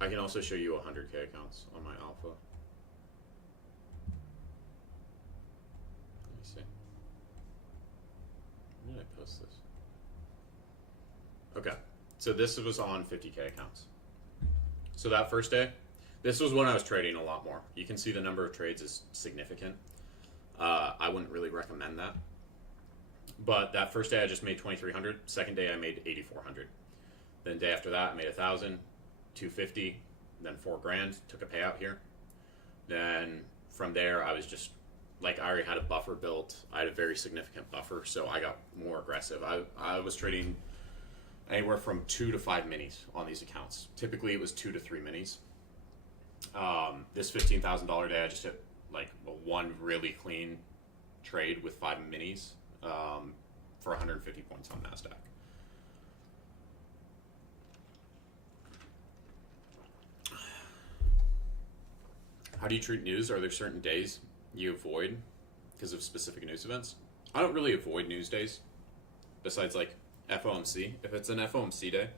I can also show you 100K accounts on my alpha. Let me see. When did I post this? Okay, so this was on 50K accounts. So that first day, this was when I was trading a lot more. You can see the number of trades is significant. I wouldn't really recommend that. But that first day I just made 2,300. Second day I made 8,400. Then day after that I made 1,000, 250, then $4,000. Took a payout here. Then from there I was just like, I already had a buffer built. I had a very significant buffer, so I got more aggressive. I was trading anywhere from 2 to 5 minis on these accounts. Typically it was 2 to 3 minis. This $15,000 day I just hit like one really clean trade with 5 minis for 150 points on NASDAQ. How do you treat news? Are there certain days you avoid because of specific news events? I don't really avoid news days besides like FOMC. If it's an FOMC day,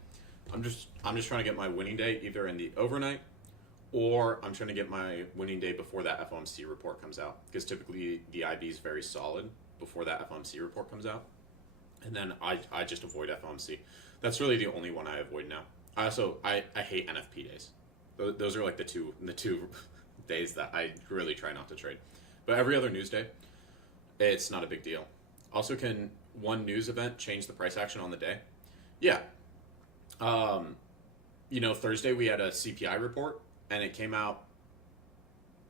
I'm just trying to get my winning day either in the overnight, or I'm trying to get my winning day before that FOMC report comes out, because typically the IB is very solid before that FOMC report comes out. And then I just avoid FOMC. That's really the only one I avoid now. I hate NFP days. Those are like the two days that I really try not to trade. But every other news day, it's not a big deal. Also, can one news event change the price action on the day? Yeah. Thursday we had a CPI report, and it came out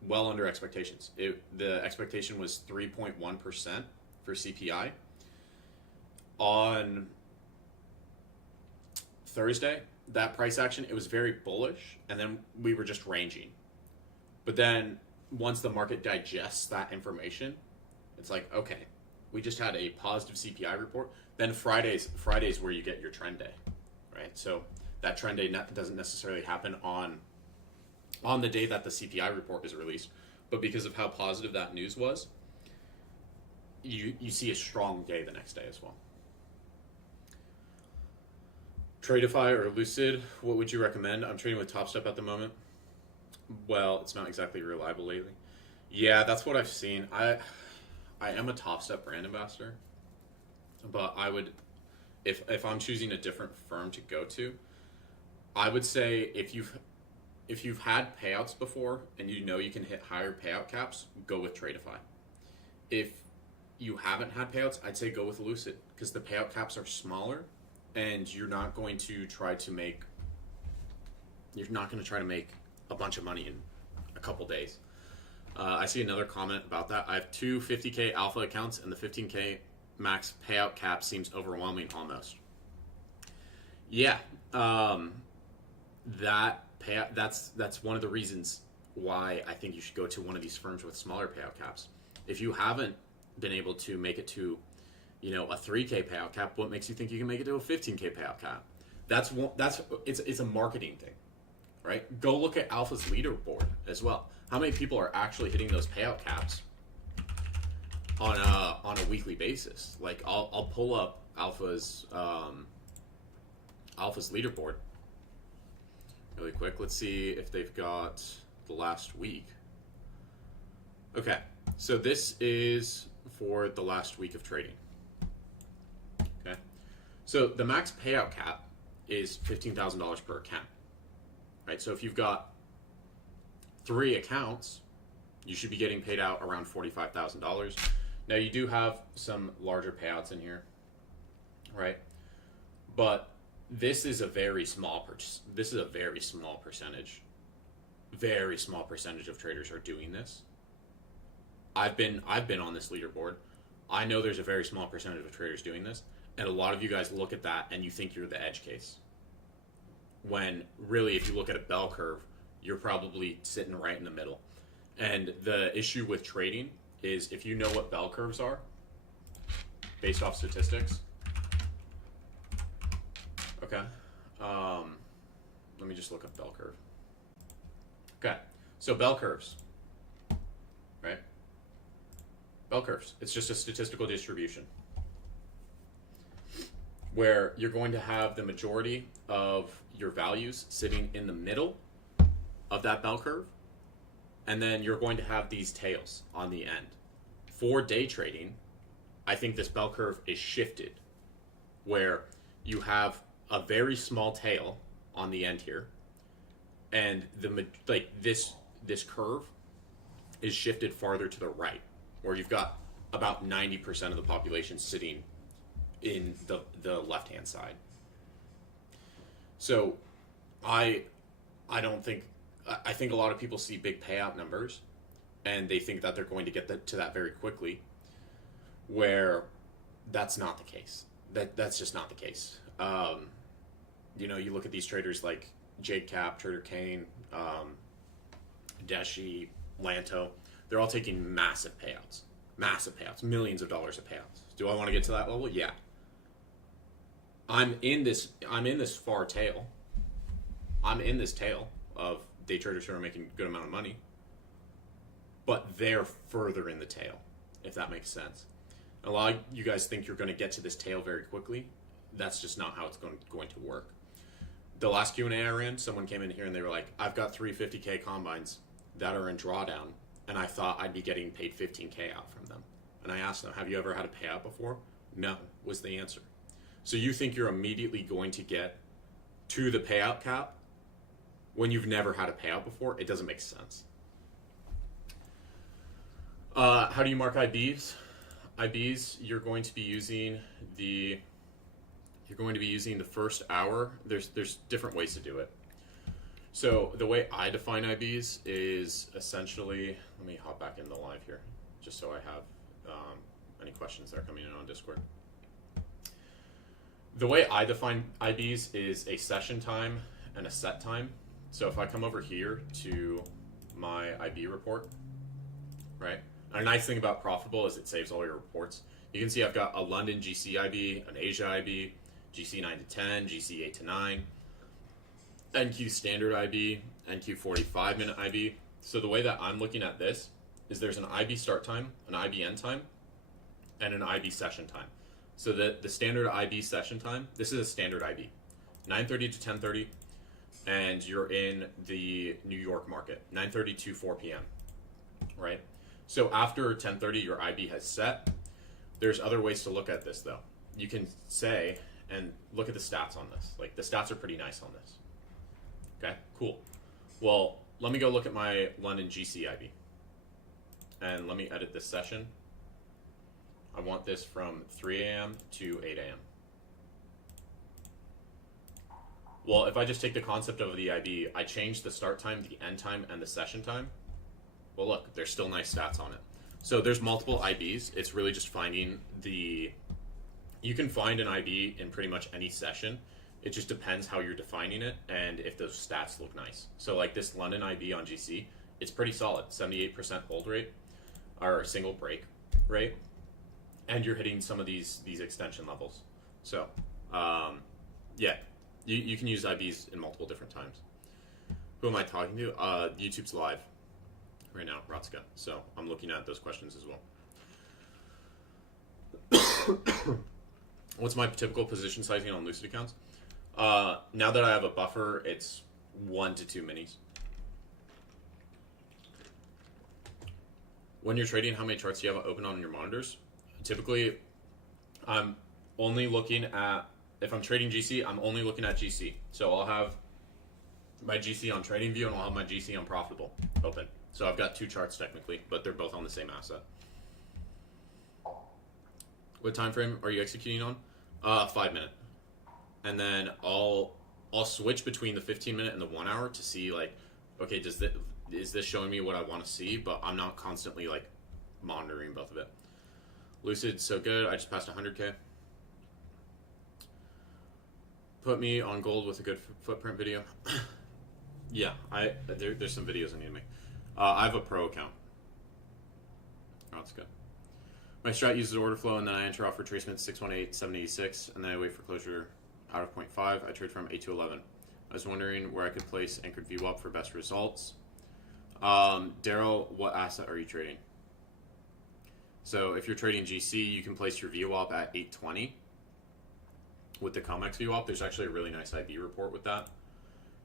well under expectations. The expectation was 3.1% for CPI. On Thursday, that price action, it was very bullish, and then we were just ranging. But then once the market digests that information, it's like, okay, we just had a positive CPI report. Then Friday's where you get your trend day, right? So that trend day doesn't necessarily happen on the day that the CPI report is released, but because of how positive that news was, you see a strong day the next day as well. Tradeify or Lucid, what would you recommend? I'm trading with TopStep at the moment. Well, it's not exactly reliable lately. Yeah, that's what I've seen. I am a TopStep brand ambassador, but I would, if I'm choosing a different firm to go to, I would say if you've had payouts before and you know you can hit higher payout caps, go with Tradeify. If you haven't had payouts, I'd say go with Lucid, because the payout caps are smaller, and you're not going to try to make a bunch of money in a couple days. I see another comment about that. I have two 50K alpha accounts, and the 15K max payout cap seems overwhelming almost. Yeah, that's one of the reasons why I think you should go to one of these firms with smaller payout caps. If you haven't been able to make it to, a 3K payout cap, what makes you think you can make it to a 15K payout cap? It's a marketing thing, right? Go look at Alpha's leaderboard as well. How many people are actually hitting those payout caps on a weekly basis? Like I'll pull up Alpha's leaderboard really quick. Let's see if they've got the last week. Okay, so this is for the last week of trading. Okay, so the max payout cap is $15,000 per account, right? So if you've got 3 accounts, you should be getting paid out around $45,000. Now you do have some larger payouts in here, right? But this is a very small percentage. Very small percentage of traders are doing this. I've been on this leaderboard. I know there's a very small percentage of traders doing this, and a lot of you guys look at that and you think you're the edge case. When really, if you look at a bell curve, you're probably sitting right in the middle. And the issue with trading is, if you know what bell curves are, based off statistics. Okay. Let me just look up bell curve. Okay. So bell curves, right? Bell curves. It's just a statistical distribution where you're going to have the majority of your values sitting in the middle of that bell curve, and then you're going to have these tails on the end. For day trading, I think this bell curve is shifted, where you have a very small tail on the end here, and this curve is shifted farther to the right, where you've got about 90% of the population sitting in the left-hand side. So I think a lot of people see big payout numbers and they think that they're going to get to that very quickly, where that's not the case. That's just not the case. You look at these traders like Jade Cap, Trader Kane, Deshi, Lanto. They're all taking massive payouts, millions of dollars of payouts. Do I want to get to that level? Yeah. I'm in this far tail. I'm in this tail of day traders who are making a good amount of money, but they're further in the tail, if that makes sense. A lot of you guys think you're going to get to this tail very quickly. That's just not how it's going to work. The last Q&A I ran, someone came in here and they were like, I've got 3 50K combines that are in drawdown, and I thought I'd be getting paid 15K out from them. And I asked them, have you ever had a payout before? No, was the answer. So you think you're immediately going to get to the payout cap when you've never had a payout before? It doesn't make sense. How do you mark IBs? IBs, you're going to be using the first hour. There's different ways to do it. So the way I define IBs is essentially, let me hop back in the live here, just so I have any questions that are coming in on Discord. The way I define IBs is a session time and a set time. So if I come over here to my IB report, right? And a nice thing about Profitable is it saves all your reports. You can see I've got a London GC IB, an Asia IB, GC 9 to 10, GC 8 to 9, NQ standard IB, NQ 45-minute IB. So the way that I'm looking at this is there's an IB start time, an IB end time, and an IB session time. So the standard IB session time, this is a standard IB, 9:30 to 10:30, and you're in the New York market, 9:30 to 4 p.m., right? So after 10:30, your IB has set. There's other ways to look at this, though. You can say, and look at the stats on this. Like, the stats are pretty nice on this. Okay, cool. Well, let me go look at my London GC IB. And let me edit this session. I want this from 3 a.m. to 8 a.m. Well, if I just take the concept of the IB, I change the start time, the end time, and the session time. Well, look, there's still nice stats on it. So there's multiple IBs. It's really just finding you can find an IB in pretty much any session. It just depends how you're defining it and if those stats look nice. So like this London IB on GC, it's pretty solid, 78% hold rate, or single break rate. And you're hitting some of these extension levels. So, yeah, you can use IBs in multiple different times. Who am I talking to? YouTube's live right now, Rotska. So I'm looking at those questions as well. What's my typical position sizing on Lucid accounts? Now that I have a buffer, it's 1 to 2 minis. When you're trading, how many charts do you have open on your monitors? Typically, I'm only looking at, if I'm trading GC, I'm only looking at GC. So I'll have my GC on TradingView and I'll have my GC on Profitable open. So I've got 2 charts technically, but they're both on the same asset. What time frame are you executing on? 5 minute. And then I'll switch between the 15 minute and the 1 hour to see like, okay, is this showing me what I want to see? But I'm not constantly like monitoring both of it. Lucid, so good. I just passed 100K. Put me on gold with a good footprint video. Yeah, there's some videos I need to make. I have a pro account. Oh, that's good. My strat uses order flow, and then I enter offer tracement 618, 786, and then I wait for closure out of 0.5. I trade from 8 to 11. I was wondering where I could place anchored VWAP for best results. Daryl, what asset are you trading? So if you're trading GC, you can place your VWAP at 820 with the COMEX VWAP. There's actually a really nice IB report with that.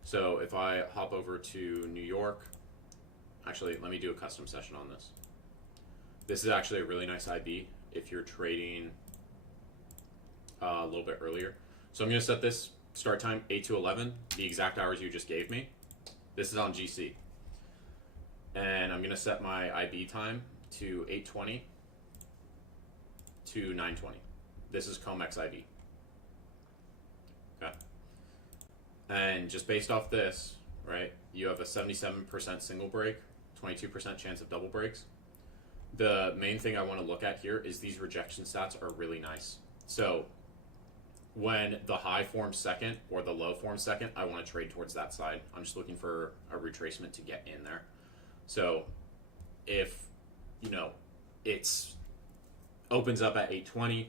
So if I hop over to New York, actually, let me do a custom session on this. This is actually a really nice IB if you're trading a little bit earlier. So I'm going to set this start time 8 to 11, the exact hours you just gave me. This is on GC. And I'm going to set my IB time to 8:20 to 9:20. This is COMEX IB. Okay. And just based off this, right, you have a 77% single break, 22% chance of double breaks. The main thing I want to look at here is these rejection stats are really nice. So when the high forms second or the low forms second, I want to trade towards that side. I'm just looking for a retracement to get in there. So if, it's opens up at 8:20,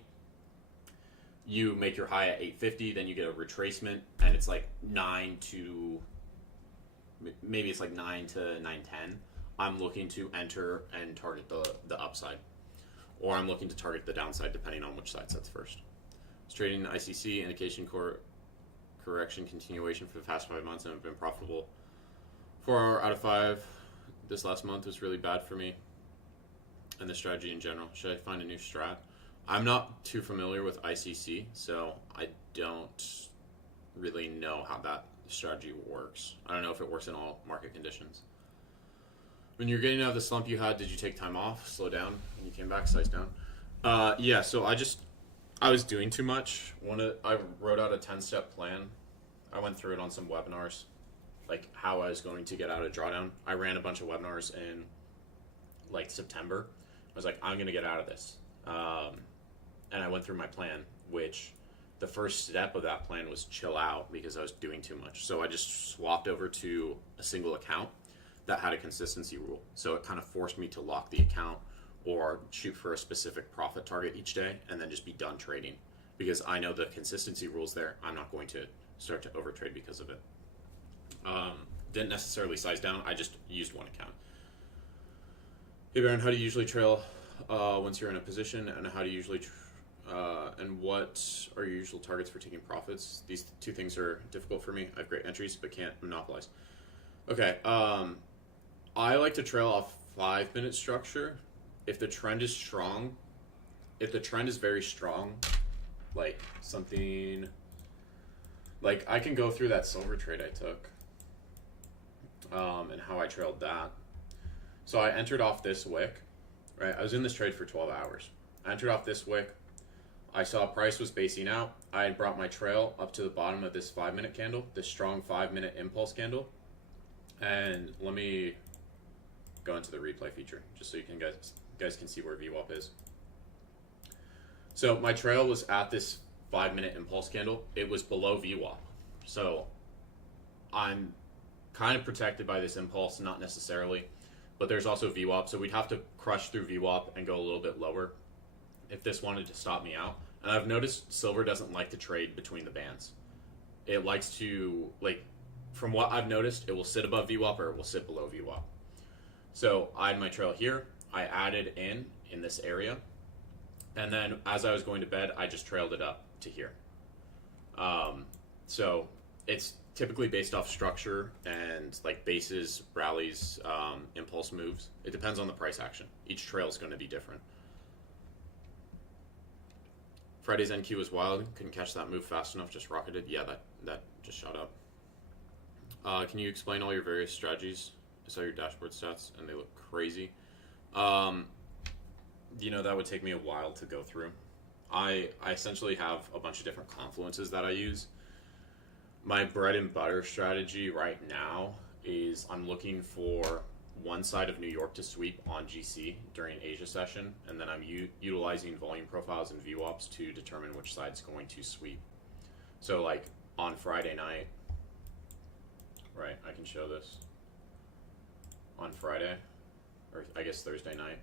you make your high at 8:50, then you get a retracement, and it's like 9 to 9:10. I'm looking to enter and target the upside, or I'm looking to target the downside depending on which side sets first. I was trading ICC, indication correction continuation for the past 5 months, and have been profitable 4 out of 5. This last month was really bad for me and the strategy in general. Should I find a new strat? I'm not too familiar with ICC, so I don't really know how that strategy works. I don't know if it works in all market conditions. When you're getting out of the slump you had, did you take time off, slow down, and you came back, size down? Yeah, so I was doing too much. I wrote out a 10-step plan. I went through it on some webinars, like how I was going to get out of drawdown. I ran a bunch of webinars in like September. I was like, I'm going to get out of this. And I went through my plan, which the first step of that plan was chill out because I was doing too much. So I just swapped over to a single account that had a consistency rule. So it kind of forced me to lock the account or shoot for a specific profit target each day and then just be done trading. Because I know the consistency rules there, I'm not going to start to overtrade because of it. Didn't necessarily size down, I just used one account. Hey Baron, how do you usually trail once you're in a position, and how do you usually and what are your usual targets for taking profits? These two things are difficult for me. I have great entries but can't monopolize. Okay, I like to trail off 5-minute structure. If the trend is strong, if the trend is very strong, like something like I can go through that silver trade I took and how I trailed that. So I entered off this wick, right? I was in this trade for 12 hours. I entered off this wick. I saw price was basing out. I had brought my trail up to the bottom of this 5-minute candle, this strong 5-minute impulse candle. And let me go into the replay feature just so you guys can see where VWAP is. So my trail was at this 5-minute impulse candle. It was below VWAP. So I'm kind of protected by this impulse, not necessarily, but there's also VWAP. So we'd have to crush through VWAP and go a little bit lower if this wanted to stop me out. And I've noticed silver doesn't like to trade between the bands. It likes to, like, from what I've noticed, it will sit above VWAP or it will sit below VWAP. So I had my trail here. I added in this area. And then as I was going to bed, I just trailed it up to here. So it's typically based off structure and like bases, rallies, impulse moves. It depends on the price action. Each trail is going to be different. Friday's NQ was wild. Couldn't catch that move fast enough. Just rocketed. Yeah, that just shot up. Can you explain all your various strategies? I saw your dashboard stats and they look crazy. That would take me a while to go through. I essentially have a bunch of different confluences that I use. My bread and butter strategy right now is I'm looking for one side of New York to sweep on GC during Asia session, and then I'm utilizing volume profiles and VWAPs to determine which side's going to sweep. So like on Friday night, right, I can show this. On Friday, or I guess Thursday night,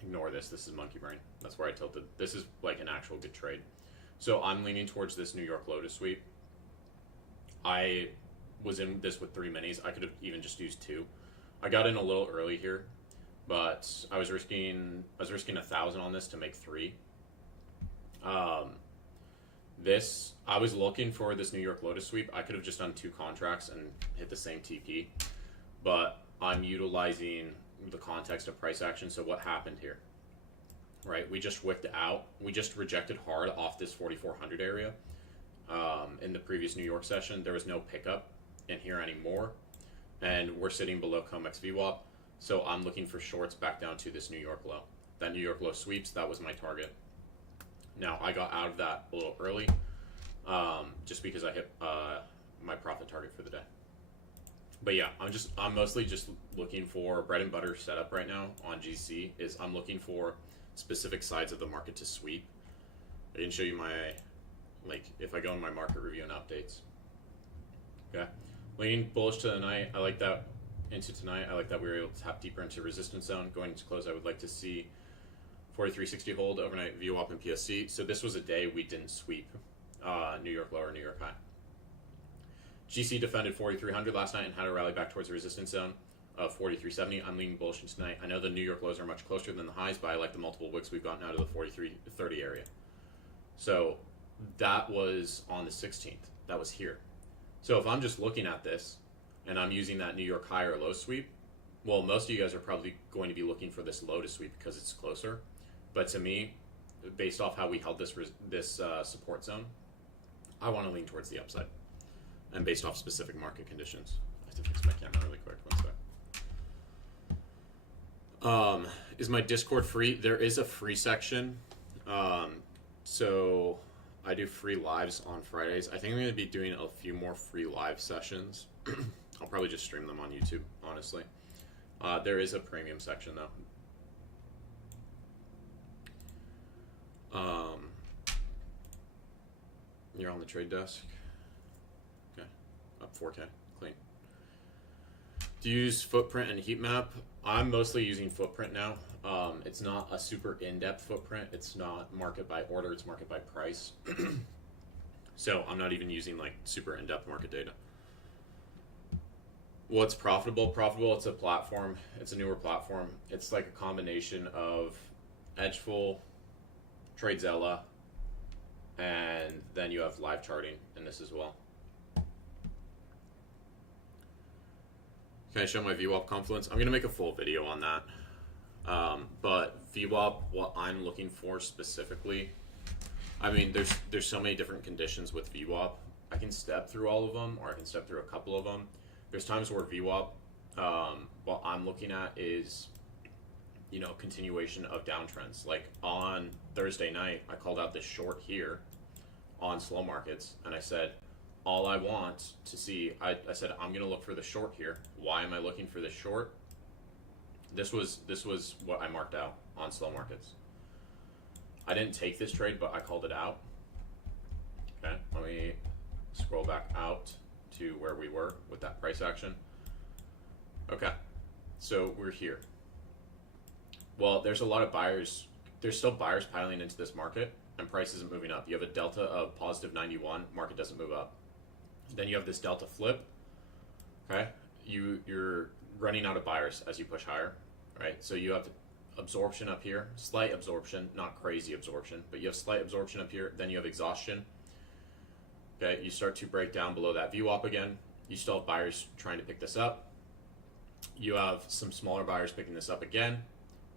ignore this is Monkey Brain. That's where I tilted. This is like an actual good trade. So I'm leaning towards this New York Lotus sweep. I was in this with 3 minis. I could have even just used 2. I got in a little early here, but I was risking 1,000 on this to make 3. This, I was looking for this New York Lotus sweep. I could have just done 2 contracts and hit the same TP, but I'm utilizing the context of price action. So what happened here, right? We just wicked out. We just rejected hard off this 4,400 area. In the previous New York session, there was no pickup in here anymore, and we're sitting below COMEX VWAP. So I'm looking for shorts back down to this New York low. That New York low sweeps, that was my target. Now I got out of that a little early, just because I hit my profit target for the day. But yeah, I'm mostly just looking for bread and butter setup right now on GC. Is I'm looking for specific sides of the market to sweep. I can show you my, like, if I go in my market review and updates. Okay, leaning bullish to the night. I like that into tonight. I like that we were able to tap deeper into resistance zone. Going into close, I would like to see 4360 hold overnight VWAP and PSC. So this was a day we didn't sweep New York low or New York high. GC defended 4300 last night and had a rally back towards the resistance zone of 4370. I'm leaning bullish tonight. I know the New York lows are much closer than the highs, but I like the multiple wicks we've gotten out of the 4330 area. So that was on the 16th. That was here. So if I'm just looking at this and I'm using that New York high or low sweep, well, most of you guys are probably going to be looking for this low to sweep because it's closer. But to me, based off how we held this support zone, I want to lean towards the upside. And based off specific market conditions. I have to fix my camera really quick. One sec. Is my Discord free? There is a free section. So I do free lives on Fridays. I think I'm going to be doing a few more free live sessions. I'll probably just stream them on YouTube, honestly. There is a premium section, though. You're on the trade desk. Okay, up 4K, clean. Do you use footprint and heat map? I'm mostly using footprint now. It's not a super in-depth footprint. It's not market by order. It's market by price. So I'm not even using like super in-depth market data. What's profitable? Profitable, it's a platform. It's a newer platform. It's like a combination of Edgeful, TradeZella, and then you have live charting in this as well. Can I show my VWAP confluence? I'm going to make a full video on that. But VWAP, what I'm looking for specifically, I mean, there's so many different conditions with VWAP. I can step through all of them, or I can step through a couple of them. There's times where VWAP, what I'm looking at is, you know, continuation of downtrends. Like on Thursday night, I called out this short here on slow markets, and I said, all I want to see, I said, I'm going to look for the short here. Why am I looking for this short? This was what I marked out on slow markets. I didn't take this trade, but I called it out. Okay, let me scroll back out to where we were with that price action. Okay, so we're here. Well, there's a lot of buyers. There's still buyers piling into this market, and price isn't moving up. You have a delta of positive 91. Market doesn't move up. Then you have this delta flip. Okay, you're running out of buyers as you push higher, right? So you have absorption up here, slight absorption, not crazy absorption, but you have slight absorption up here. Then you have exhaustion. Okay, you start to break down below that VWAP again. You still have buyers trying to pick this up. You have some smaller buyers picking this up again,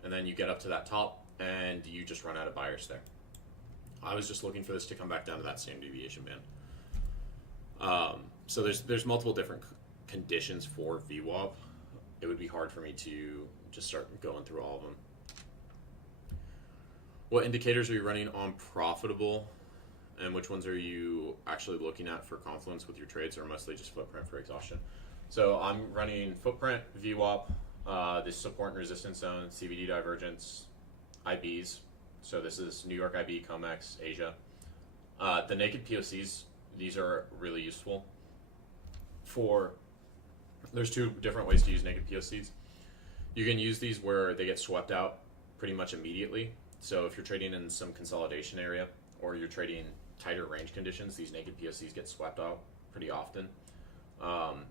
and then you get up to that top, and you just run out of buyers there. I was just looking for this to come back down to that standard deviation band. So there's multiple different conditions for VWAP. It would be hard for me to just start going through all of them. What indicators are you running on profitable, and which ones are you actually looking at for confluence with your trades, or mostly just footprint for exhaustion? So I'm running footprint, VWAP, this support and resistance zone, CVD divergence, IBs. So this is New York IB, COMEX, Asia. The naked POCs, these are really useful. There's 2 different ways to use naked POCs. You can use these where they get swept out pretty much immediately. So if you're trading in some consolidation area, or you're trading tighter range conditions, these naked POCs get swept out pretty often.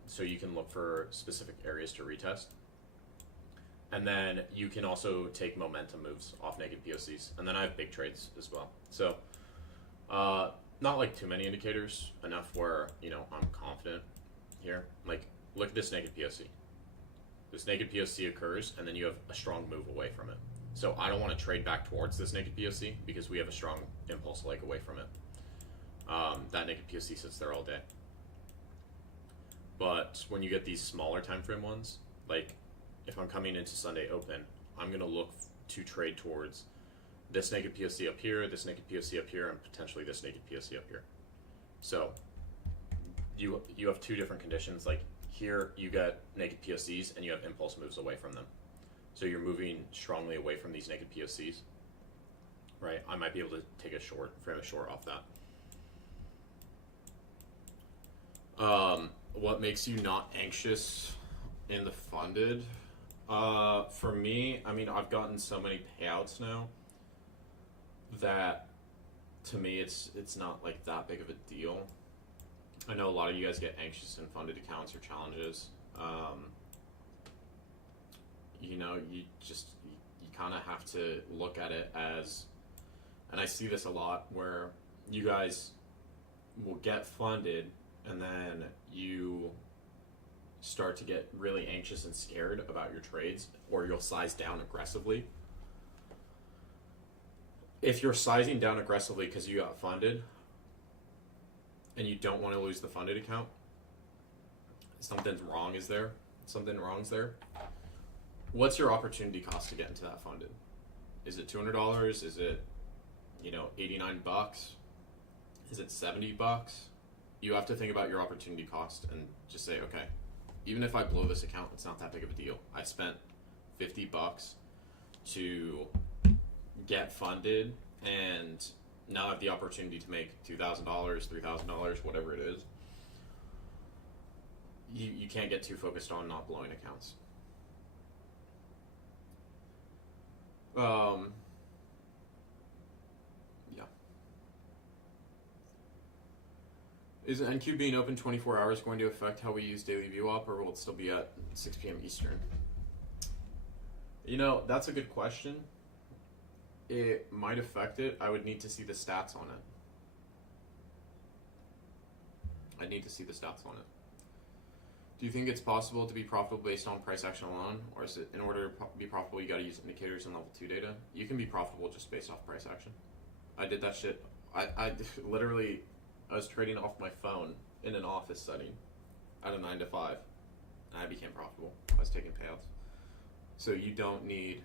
So you can look for specific areas to retest. And then you can also take momentum moves off naked POCs. And then I have big trades as well. So not like too many indicators, enough where, I'm confident here. Like, look at this naked POC. This naked POC occurs, and then you have a strong move away from it. So I don't want to trade back towards this naked POC because we have a strong impulse leg away from it. That naked POC sits there all day. But when you get these smaller time frame ones, like if I'm coming into Sunday open, I'm going to look to trade towards this naked POC up here, this naked POC up here, and potentially this naked POC up here. So you have two different conditions. Like here you get naked POCs and you have impulse moves away from them. So you're moving strongly away from these naked POCs, right? I might be able to take a short, frame a short off that. What makes you not anxious in the funded? For me, I mean, I've gotten so many payouts now that to me it's not like that big of a deal. I know a lot of you guys get anxious in funded accounts or challenges. You kind of have to look at it as, and I see this a lot where you guys will get funded and then you start to get really anxious and scared about your trades, or you'll size down aggressively. If you're sizing down aggressively because you got funded and you don't want to lose the funded account, something's wrong's there. What's your opportunity cost to get into that funded? Is it $200? Is it, $89? Is it $70? You have to think about your opportunity cost and just say, okay, even if I blow this account, it's not that big of a deal. I spent $50 to get funded, and now I have the opportunity to make $2,000, $3,000, whatever it is. You can't get too focused on not blowing accounts. Yeah. Is NQ being open 24 hours going to affect how we use daily VWAP, or will it still be at 6 p.m. Eastern? That's a good question. It might affect it. I would need to see the stats on it. I'd need to see the stats on it. Do you think it's possible to be profitable based on price action alone? Or is it, in order to be profitable, you got to use indicators and level 2 data? You can be profitable just based off price action. I did that shit. I literally, I was trading off my phone in an office setting at a 9 to 5. And I became profitable. I was taking payouts. So you don't need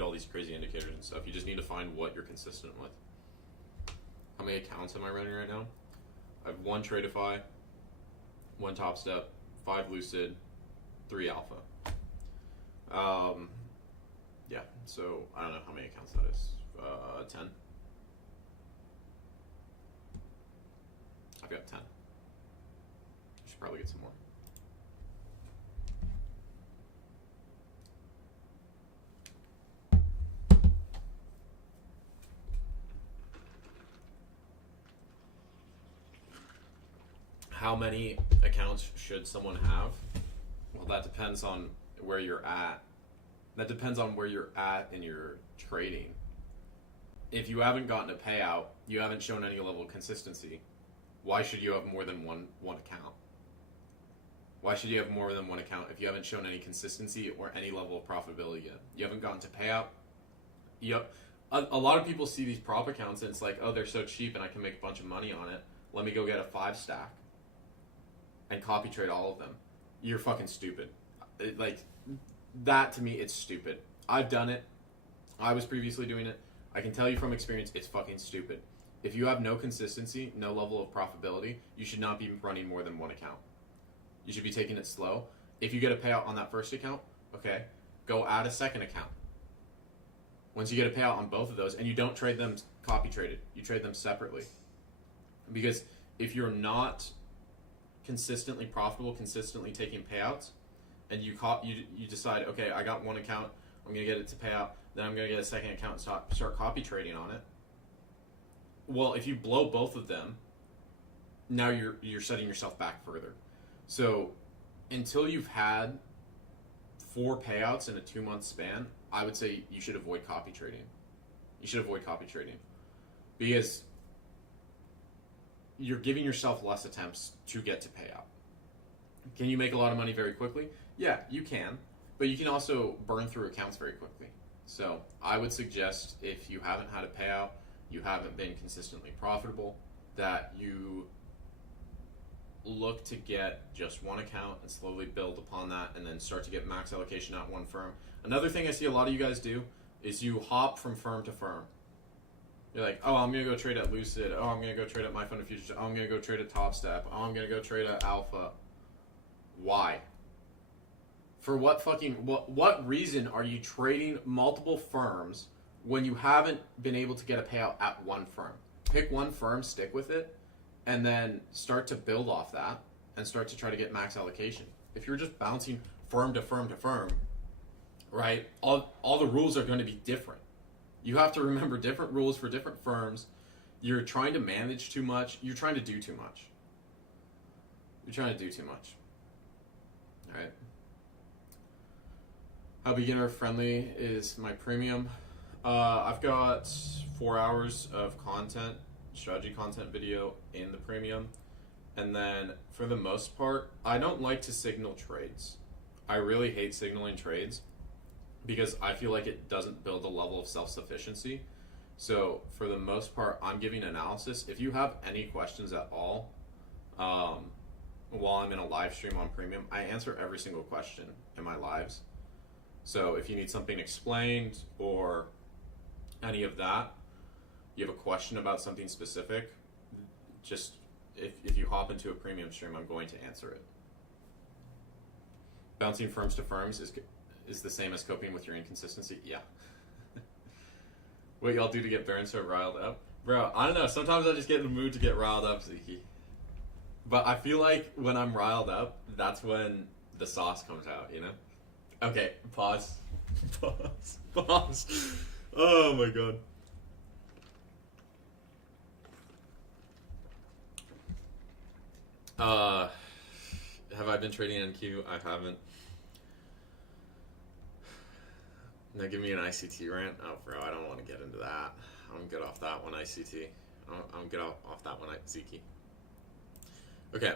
all these crazy indicators and stuff. You just need to find what you're consistent with. How many accounts am I running right now? I have 1 Tradeify, 1 Top Step, 5 Lucid, 3 Alpha. Yeah, so I don't know how many accounts that is. 10. I've got 10. Should probably get some more. How many accounts should someone have? Well, that depends on where you're at. That depends on where you're at in your trading. If you haven't gotten a payout, you haven't shown any level of consistency, why should you have more than one account? Why should you have more than one account if you haven't shown any consistency or any level of profitability yet? You haven't gotten to payout. Yep. A lot of people see these prop accounts and it's like, oh, they're so cheap and I can make a bunch of money on it. Let me go get a 5 stack and copy trade all of them. You're fucking stupid. That to me, it's stupid. I've done it. I was previously doing it. I can tell you from experience, it's fucking stupid. If you have no consistency, no level of profitability, you should not be running more than one account. You should be taking it slow. If you get a payout on that first account, okay, go add a second account. Once you get a payout on both of those, and you don't trade them copy traded, you trade them separately. Because if you're not consistently profitable, consistently taking payouts, and you decide, okay, I got one account, I'm going to get it to pay out, then I'm going to get a second account and start copy trading on it. Well, if you blow both of them, now you're setting yourself back further. So until you've had 4 payouts in a 2-month span, I would say you should avoid copy trading. You should avoid copy trading because you're giving yourself less attempts to get to payout. Can you make a lot of money very quickly? Yeah, you can, but you can also burn through accounts very quickly. So I would suggest if you haven't had a payout, you haven't been consistently profitable, that you look to get just one account and slowly build upon that and then start to get max allocation at one firm. Another thing I see a lot of you guys do is you hop from firm to firm. You're like, oh, I'm going to go trade at Lucid. Oh, I'm going to go trade at My Fund of Futures. Oh, I'm going to go trade at Top Step. Oh, I'm going to go trade at Alpha. Why? For what reason are you trading multiple firms when you haven't been able to get a payout at one firm? Pick one firm, stick with it, and then start to build off that and start to try to get max allocation. If you're just bouncing firm to firm to firm, right, all the rules are going to be different. You have to remember different rules for different firms. You're trying to manage too much. You're trying to do too much. You're trying to do too much. All right. How beginner friendly is my premium? I've got 4 hours of content, strategy content video in the premium. And then for the most part, I don't like to signal trades. I really hate signaling trades because I feel like it doesn't build a level of self-sufficiency. So for the most part, I'm giving analysis. If you have any questions at all, while I'm in a live stream on premium, I answer every single question in my lives. So if you need something explained or any of that, you have a question about something specific, just if you hop into a premium stream, I'm going to answer it. Bouncing firms to firms is the same as coping with your inconsistency. Yeah. What y'all do to get Baron so riled up? Bro, I don't know. Sometimes I just get in the mood to get riled up, Ziki. But I feel like when I'm riled up, that's when the sauce comes out, you know? Okay, pause. Pause. Oh my god. Have I been trading NQ? I haven't. Now give me an ICT rant. Oh, bro, I don't want to get into that. I'm good off that one, ICT. I'm good off that one, Ziki. Okay.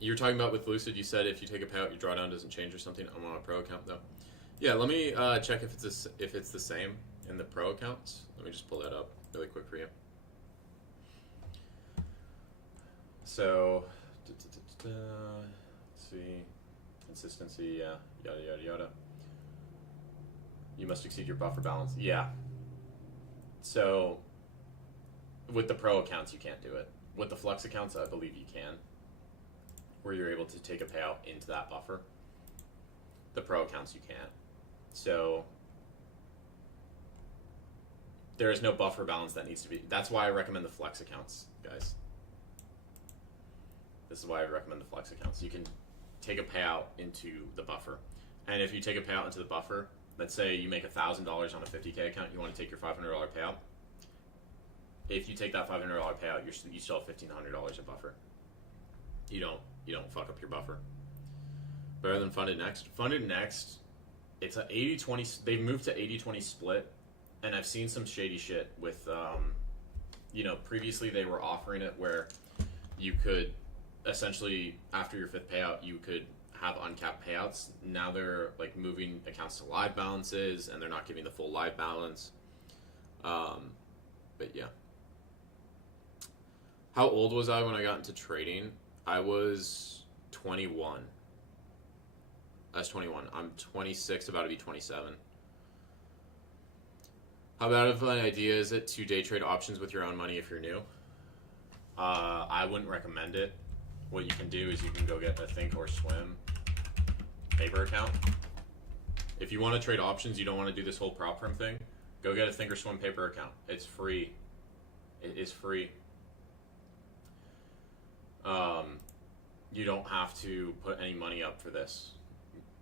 You were talking about with Lucid. You said if you take a payout, your drawdown doesn't change or something. I'm on a pro account though. Yeah, let me check if it's the same in the pro accounts. Let me just pull that up really quick for you. So, let's see, consistency, yeah, yada yada yada. You must exceed your buffer balance. Yeah. So, with the pro accounts, you can't do it. With the flex accounts, I believe you can, where you're able to take a payout into that buffer. The pro accounts, you can't. So, there is no buffer balance that needs to be. That's why I recommend the flex accounts, guys. This is why I recommend the flex accounts. You can take a payout into the buffer. And if you take a payout into the buffer, let's say you make $1,000 on a 50K account, you want to take your $500 payout. If you take that $500 payout, you still have $1,500 of buffer. You don't fuck up your buffer. Better than Funded Next. Funded Next, it's an 80-20. They've moved to 80-20 split, and I've seen some shady shit with, previously they were offering it where you could essentially, after your fifth payout, you could have uncapped payouts. Now they're like moving accounts to live balances, and they're not giving the full live balance. But yeah. How old was I when I got into trading? I was 21. I was 21. I'm 26, about to be 27. How bad of an idea is it to day trade options with your own money if you're new? I wouldn't recommend it. What you can do is you can go get a Think or Swim paper account. If you want to trade options, you don't want to do this whole prop firm thing, go get a Think or Swim paper account. It's free. It is free. You don't have to put any money up for this.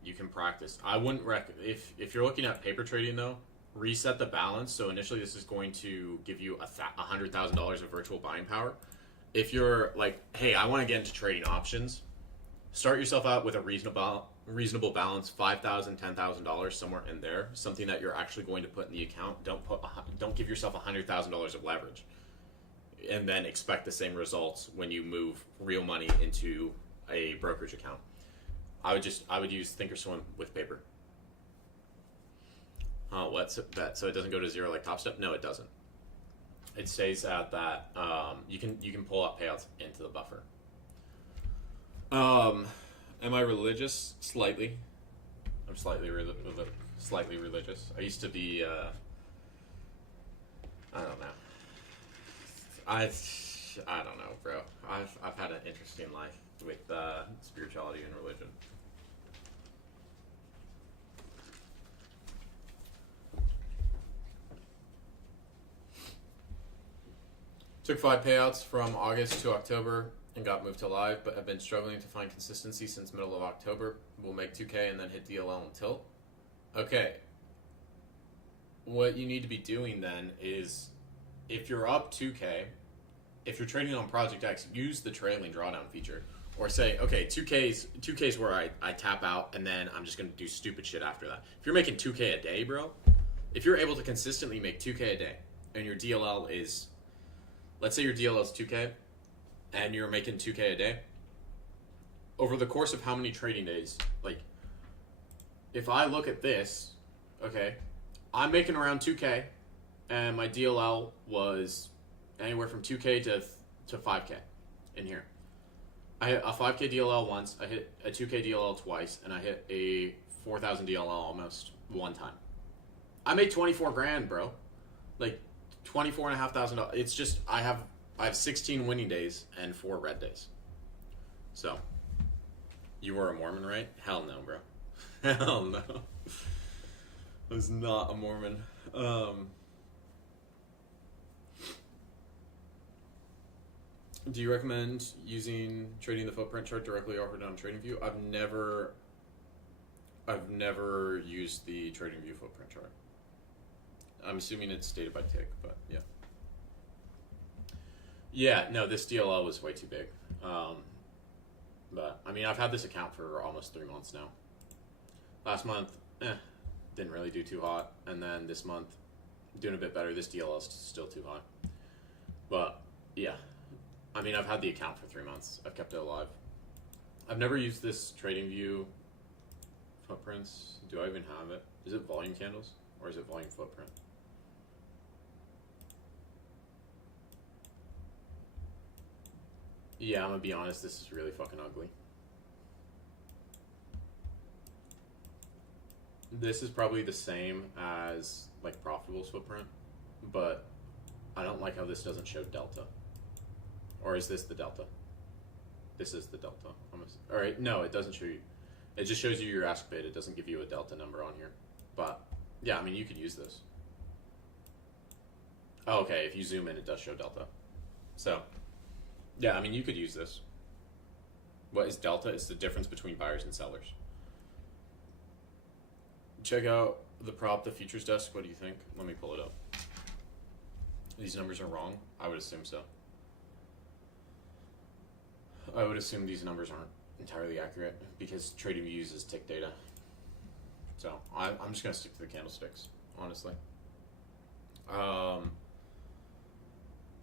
You can practice. I wouldn't if you're looking at paper trading though, reset the balance. So initially this is going to give you $100,000 of virtual buying power. If you're like, hey, I want to get into trading options, start yourself out with a reasonable reasonable balance, $5,000, $10,000, somewhere in there, something that you're actually going to put in the account. Don't give yourself $100,000 of leverage, and then expect the same results when you move real money into a brokerage account. I would use Thinkorswim with paper. Oh, what's that? So it doesn't go to zero like Top Step? No, it doesn't. It stays at that. You can pull out payouts into the buffer. Am I religious? Slightly. I'm slightly religious. I used to be. I don't know. I don't know, bro. I've had an interesting life with spirituality and religion. Took 5 payouts from August to October and got moved to live, but have been struggling to find consistency since middle of October. We'll make 2K and then hit DLL and tilt. Okay. What you need to be doing then is, if you're up 2K, if you're trading on Project X, use the trailing drawdown feature. Or say, okay, 2K's where I tap out and then I'm just going to do stupid shit after that. If you're making 2K a day, bro, if you're able to consistently make 2K a day and your DLL is, let's say your DLL is 2K and you're making 2K a day, over the course of how many trading days, like, if I look at this, okay, I'm making around 2K and my DLL was anywhere from 2K to 5K in here. I hit a 5K DLL once, I hit a 2K DLL twice, and I hit a 4,000 DLL almost one time. I made 24 grand, bro. Like, $24,500. It's just, I have 16 winning days and 4 red days. So, you were a Mormon, right? Hell no, bro. Hell no. I was not a Mormon. Do you recommend trading the footprint chart directly offered on TradingView? I've never used the TradingView footprint chart. I'm assuming it's stated by Tick, but yeah. Yeah, no, this DLL was way too big. But I mean, I've had this account for almost 3 months now. Last month, didn't really do too hot, and then this month, doing a bit better. This DLL is still too high, but yeah. I mean, I've had the account for 3 months. I've kept it alive. I've never used this TradingView footprints. Do I even have it? Is it volume candles or is it volume footprint? Yeah, I'm gonna be honest, this is really fucking ugly. This is probably the same as like Profitable's footprint, but I don't like how this doesn't show delta. Or is this the delta? This is the delta. Alright, no, it doesn't show you. It just shows you your ask bid. It doesn't give you a delta number on here. But, yeah, I mean, you could use this. Oh, okay, if you zoom in, it does show delta. So, yeah, I mean, you could use this. What is delta? It's the difference between buyers and sellers. Check out the prop, the futures desk. What do you think? Let me pull it up. These numbers are wrong? I would assume so. I would assume these numbers aren't entirely accurate because TradingView uses tick data. So I'm just going to stick to the candlesticks, honestly. I've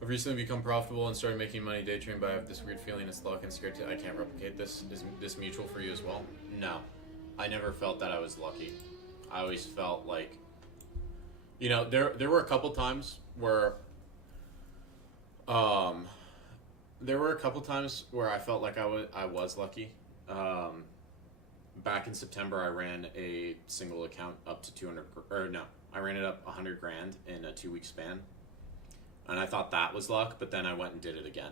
recently become profitable and started making money day trading, but I have this weird feeling it's luck and scared I can't replicate this. Is this mutual for you as well? No. I never felt that I was lucky. I always felt like, you know, there were a couple times where I felt like I was lucky. Back in September, I ran a single account up to 200, or no, I ran it up 100 grand in a 2-week span. And I thought that was luck, but then I went and did it again.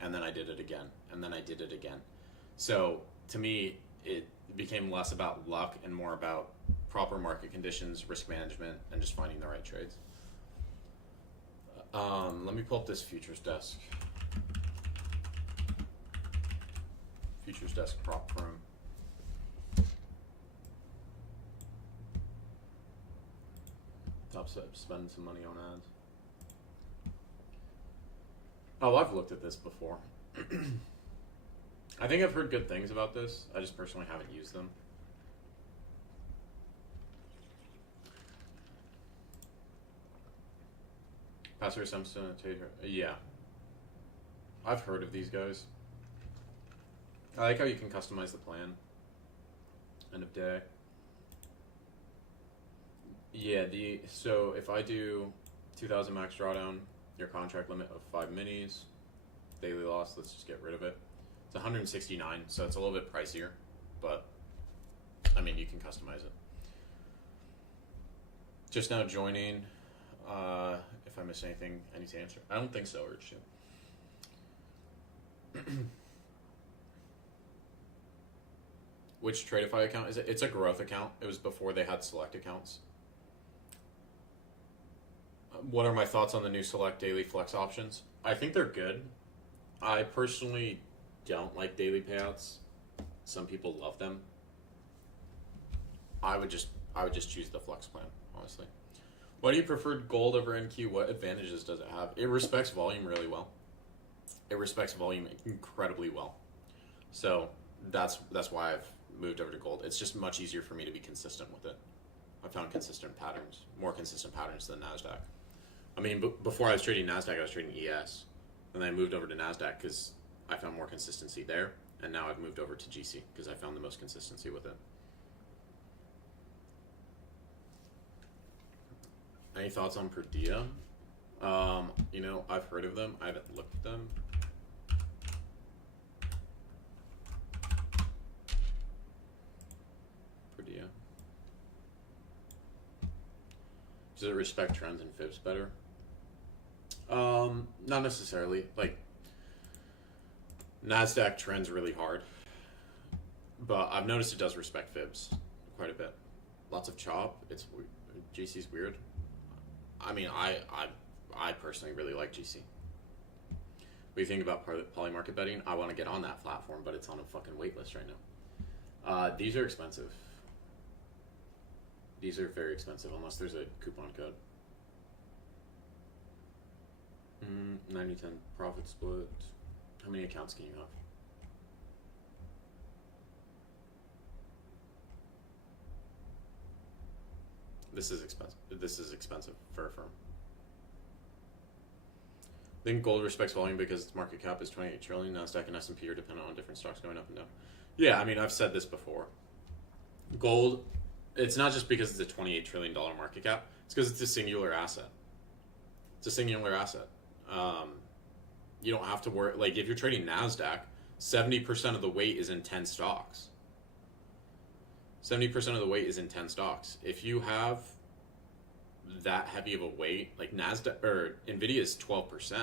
And then I did it again. And then I did it again. So to me, it became less about luck and more about proper market conditions, risk management, and just finding the right trades. Let me pull up this futures desk. Futures desk prop firm. Top set, spending some money on ads. Oh, I've looked at this before. I think I've heard good things about this. I just personally haven't used them. Pastor Simpson and Tater. Yeah. I've heard of these guys. I like how you can customize the plan. End of day. Yeah, so if I do 2,000 max drawdown, your contract limit of 5 minis, daily loss, let's just get rid of it. It's 169, so it's a little bit pricier, but I mean, you can customize it. Just now joining. If I miss anything, I need to answer. I don't think so, Urge. Which Tradeify account is it? It's a growth account. It was before they had select accounts. What are my thoughts on the new select daily flex options? I think they're good. I personally don't like daily payouts. Some people love them. I would just choose the flex plan, honestly. Why do you prefer gold over NQ? What advantages does it have? It respects volume really well. It respects volume incredibly well. So that's why I've moved over to gold. It's just much easier for me to be consistent with it. I found consistent patterns, more consistent patterns than NASDAQ. I mean, before I was trading NASDAQ, I was trading ES. And then I moved over to NASDAQ because I found more consistency there. And now I've moved over to GC because I found the most consistency with it. Any thoughts on Perdia? I've heard of them. I haven't looked at them. Perdia. Does it respect trends and fibs better? Not necessarily. Like, NASDAQ trends really hard. But I've noticed it does respect fibs quite a bit. Lots of chop. GC's weird. I mean, I personally really like GC. What do you think about poly market betting? I want to get on that platform, but it's on a fucking wait list right now. These are expensive. These are very expensive unless there's a coupon code. 90-10 profit split. How many accounts can you have? This is expensive. This is expensive for a firm. I think gold respects volume because its market cap is 28 trillion. Nasdaq and S&P are dependent on different stocks going up and down. Yeah, I mean, I've said this before. Gold, it's not just because it's a $28 trillion market cap. It's because it's a singular asset. It's a singular asset. You don't have to worry. Like, if you're trading NASDAQ, 70% of the weight is in 10 stocks. 70% of the weight is in 10 stocks. If you have that heavy of a weight, like NASDAQ or NVIDIA is 12%.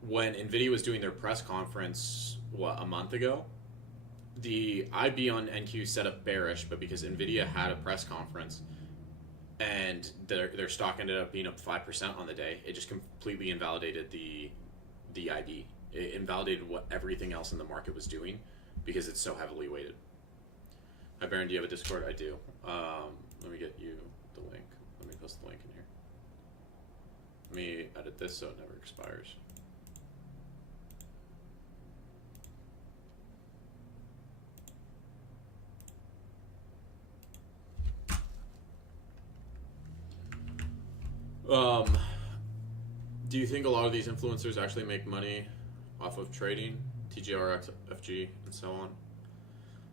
When NVIDIA was doing their press conference, a month ago, the IB on NQ set up bearish, but because NVIDIA had a press conference and their stock ended up being up 5% on the day, it just completely invalidated the IB. It invalidated what everything else in the market was doing because it's so heavily weighted. Hi, Baron, do you have a Discord? I do. Let me get you the link. Let me post the link in here. Let me edit this so it never expires. Do you think a lot of these influencers actually make money off of trading, TGRX, FG, and so on?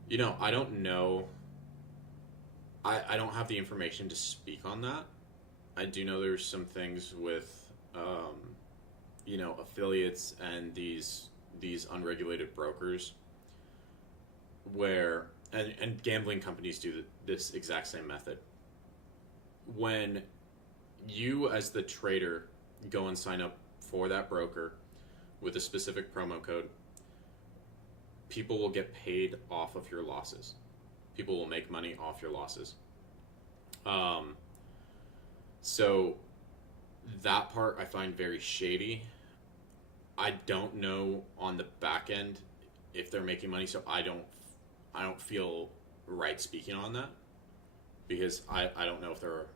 You know, I don't know. I don't have the information to speak on that. I do know there's some things with, affiliates and these unregulated brokers where, and gambling companies do this exact same method. When you as the trader go and sign up for that broker with a specific promo code, people will get paid off of your losses. People will make money off your losses. So that part I find very shady. I don't know on the back end if they're making money, so I don't feel right speaking on that because I don't know if they're.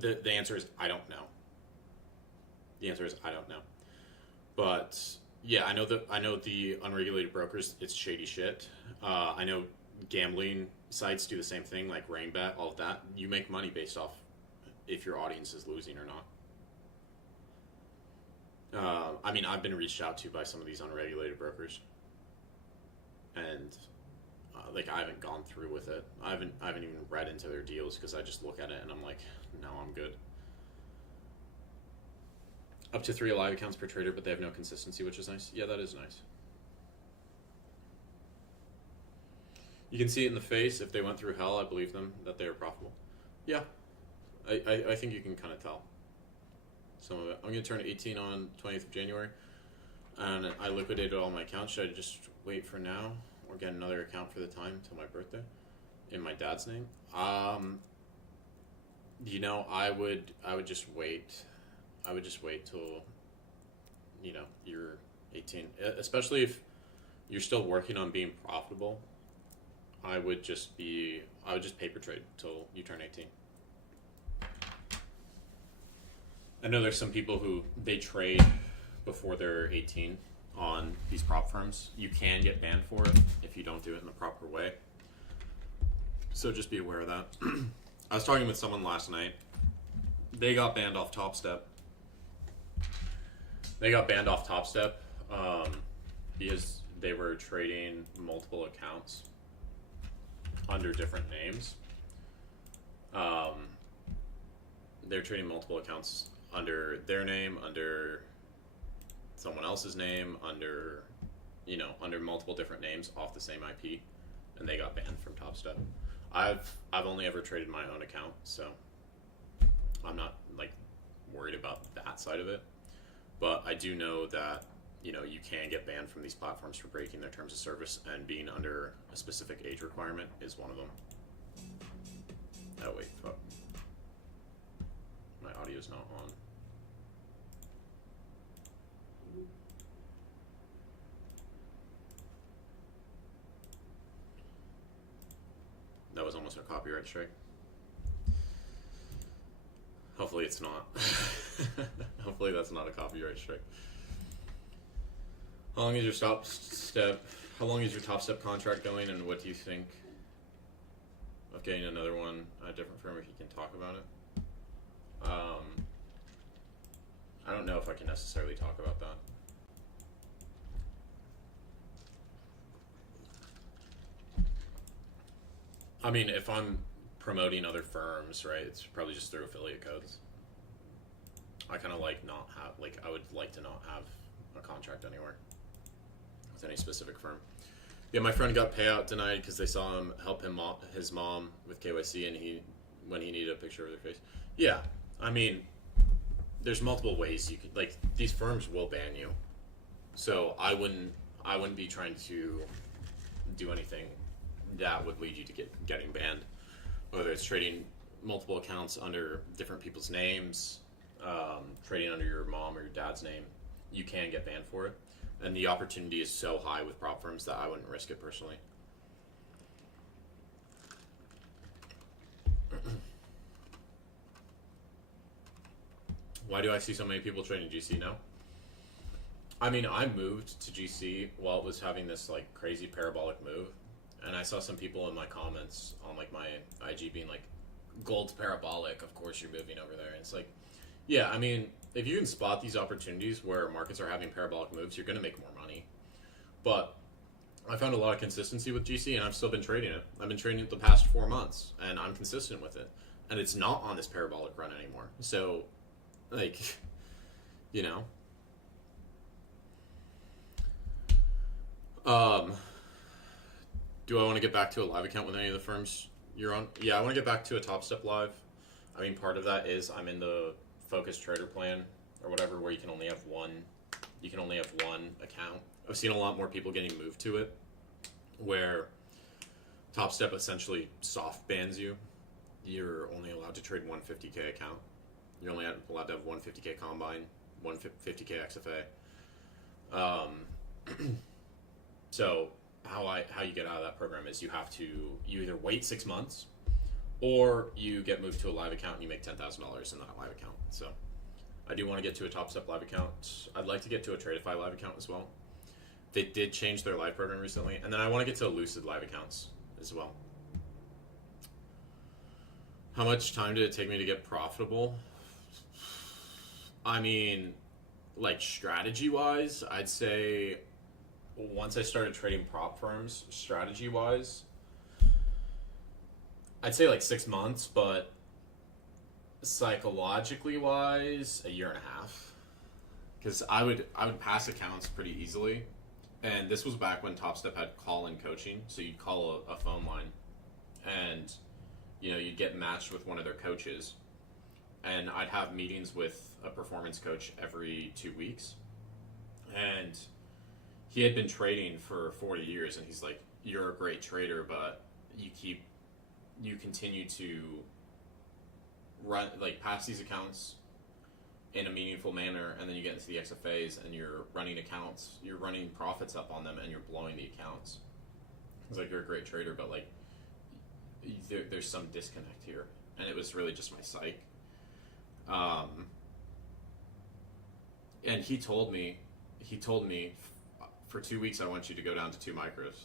The answer is I don't know. The answer is I don't know. But yeah, I know the unregulated brokers. It's shady shit. I know gambling sites do the same thing, like RainBet, all of that. You make money based off if your audience is losing or not. I mean, I've been reached out to by some of these unregulated brokers, and like I haven't gone through with it. I haven't even read into their deals because I just look at it and I'm like, no, I'm good. Up to 3 live accounts per trader, but they have no consistency, which is nice. Yeah, that is nice. You can see it in the face. If they went through hell, I believe them that they are profitable. Yeah, I think you can kind of tell some of it. I'm going to turn 18 on 20th of January, and I liquidated all my accounts. Should I just wait for now or get another account for the time till my birthday in my dad's name? You know, I would just wait. I would just wait till, you know, you're 18, especially if you're still working on being profitable. I would just paper trade till you turn 18. I know there's some people who they trade before they're 18 on these prop firms. You can get banned for it if you don't do it in the proper way. So just be aware of that. I was talking with someone last night. They got banned off Top Step. Because they were trading multiple accounts under different names. They're trading multiple accounts under their name, under someone else's name, under multiple different names off the same IP, and they got banned from Top Step. I've only ever traded my own account, so I'm not like worried about that side of it. But I do know that, you know, you can get banned from these platforms for breaking their terms of service, and being under a specific age requirement is one of them. Oh wait, fuck. My audio's not on. That was almost a copyright strike. Hopefully it's not. Hopefully that's not a copyright strike. How long is your Top Step contract going, and what do you think of getting another one at a different firm if you can talk about it? I don't know if I can necessarily talk about that. I mean, if I'm promoting other firms, right, it's probably just through affiliate codes. I kind of I would like to not have a contract anywhere with any specific firm. Yeah, my friend got payout denied because they saw him help his mom with KYC, and when he needed a picture of their face. Yeah, I mean, there's multiple ways you could, like, these firms will ban you. So I wouldn't be trying to do anything that would lead you to getting banned. Whether it's trading multiple accounts under different people's names, trading under your mom or your dad's name, you can get banned for it. And the opportunity is so high with prop firms that I wouldn't risk it personally. Why do I see so many people trading GC now? I mean, I moved to GC while it was having this like crazy parabolic move, and I saw some people in my comments on like my IG being like, "Gold's parabolic, of course you're moving over there." And it's like, yeah, I mean, if you can spot these opportunities where markets are having parabolic moves, you're going to make more money. But I found a lot of consistency with GC, and I've still been trading it. I've been trading it the past 4 months, and I'm consistent with it. And it's not on this parabolic run anymore. So, like, you know. Do I want to get back to a live account with any of the firms you're on? Yeah, I want to get back to a Top Step live. I mean, part of that is I'm in the Focus Trader plan or whatever, where you can only have one account. I've seen a lot more people getting moved to it, where Top Step essentially soft bans you. You're only allowed to trade one 50K account. You're only allowed to have one 50K combine, one 50K XFA. So how you get out of that program is you either wait 6 months, or you get moved to a live account and you make $10,000 in that live account. So I do want to get to a Top Step live account. I'd like to get to a Tradeify live account as well. They did change their live program recently, and then I want to get to Lucid live accounts as well. How much time did it take me to get profitable? I mean, Like strategy wise, I'd say once I started trading prop firms, strategy wise, I'd say like 6 months, but psychologically wise, a year and a half. Because I would pass accounts pretty easily, and this was back when Top Step had call-in coaching, so you'd call a phone line, and you'd get matched with one of their coaches, and I'd have meetings with a performance coach every 2 weeks, and he had been trading for 40 years, and he's like, "You're a great trader, but you continue to run like pass these accounts in a meaningful manner, and then you get into the XFAs and you're running accounts, you're running profits up on them, and you're blowing the accounts. It's like, you're a great trader, but like there's some disconnect here." And it was really just my psych. And he told me for 2 weeks, I want you to go down to 2 micros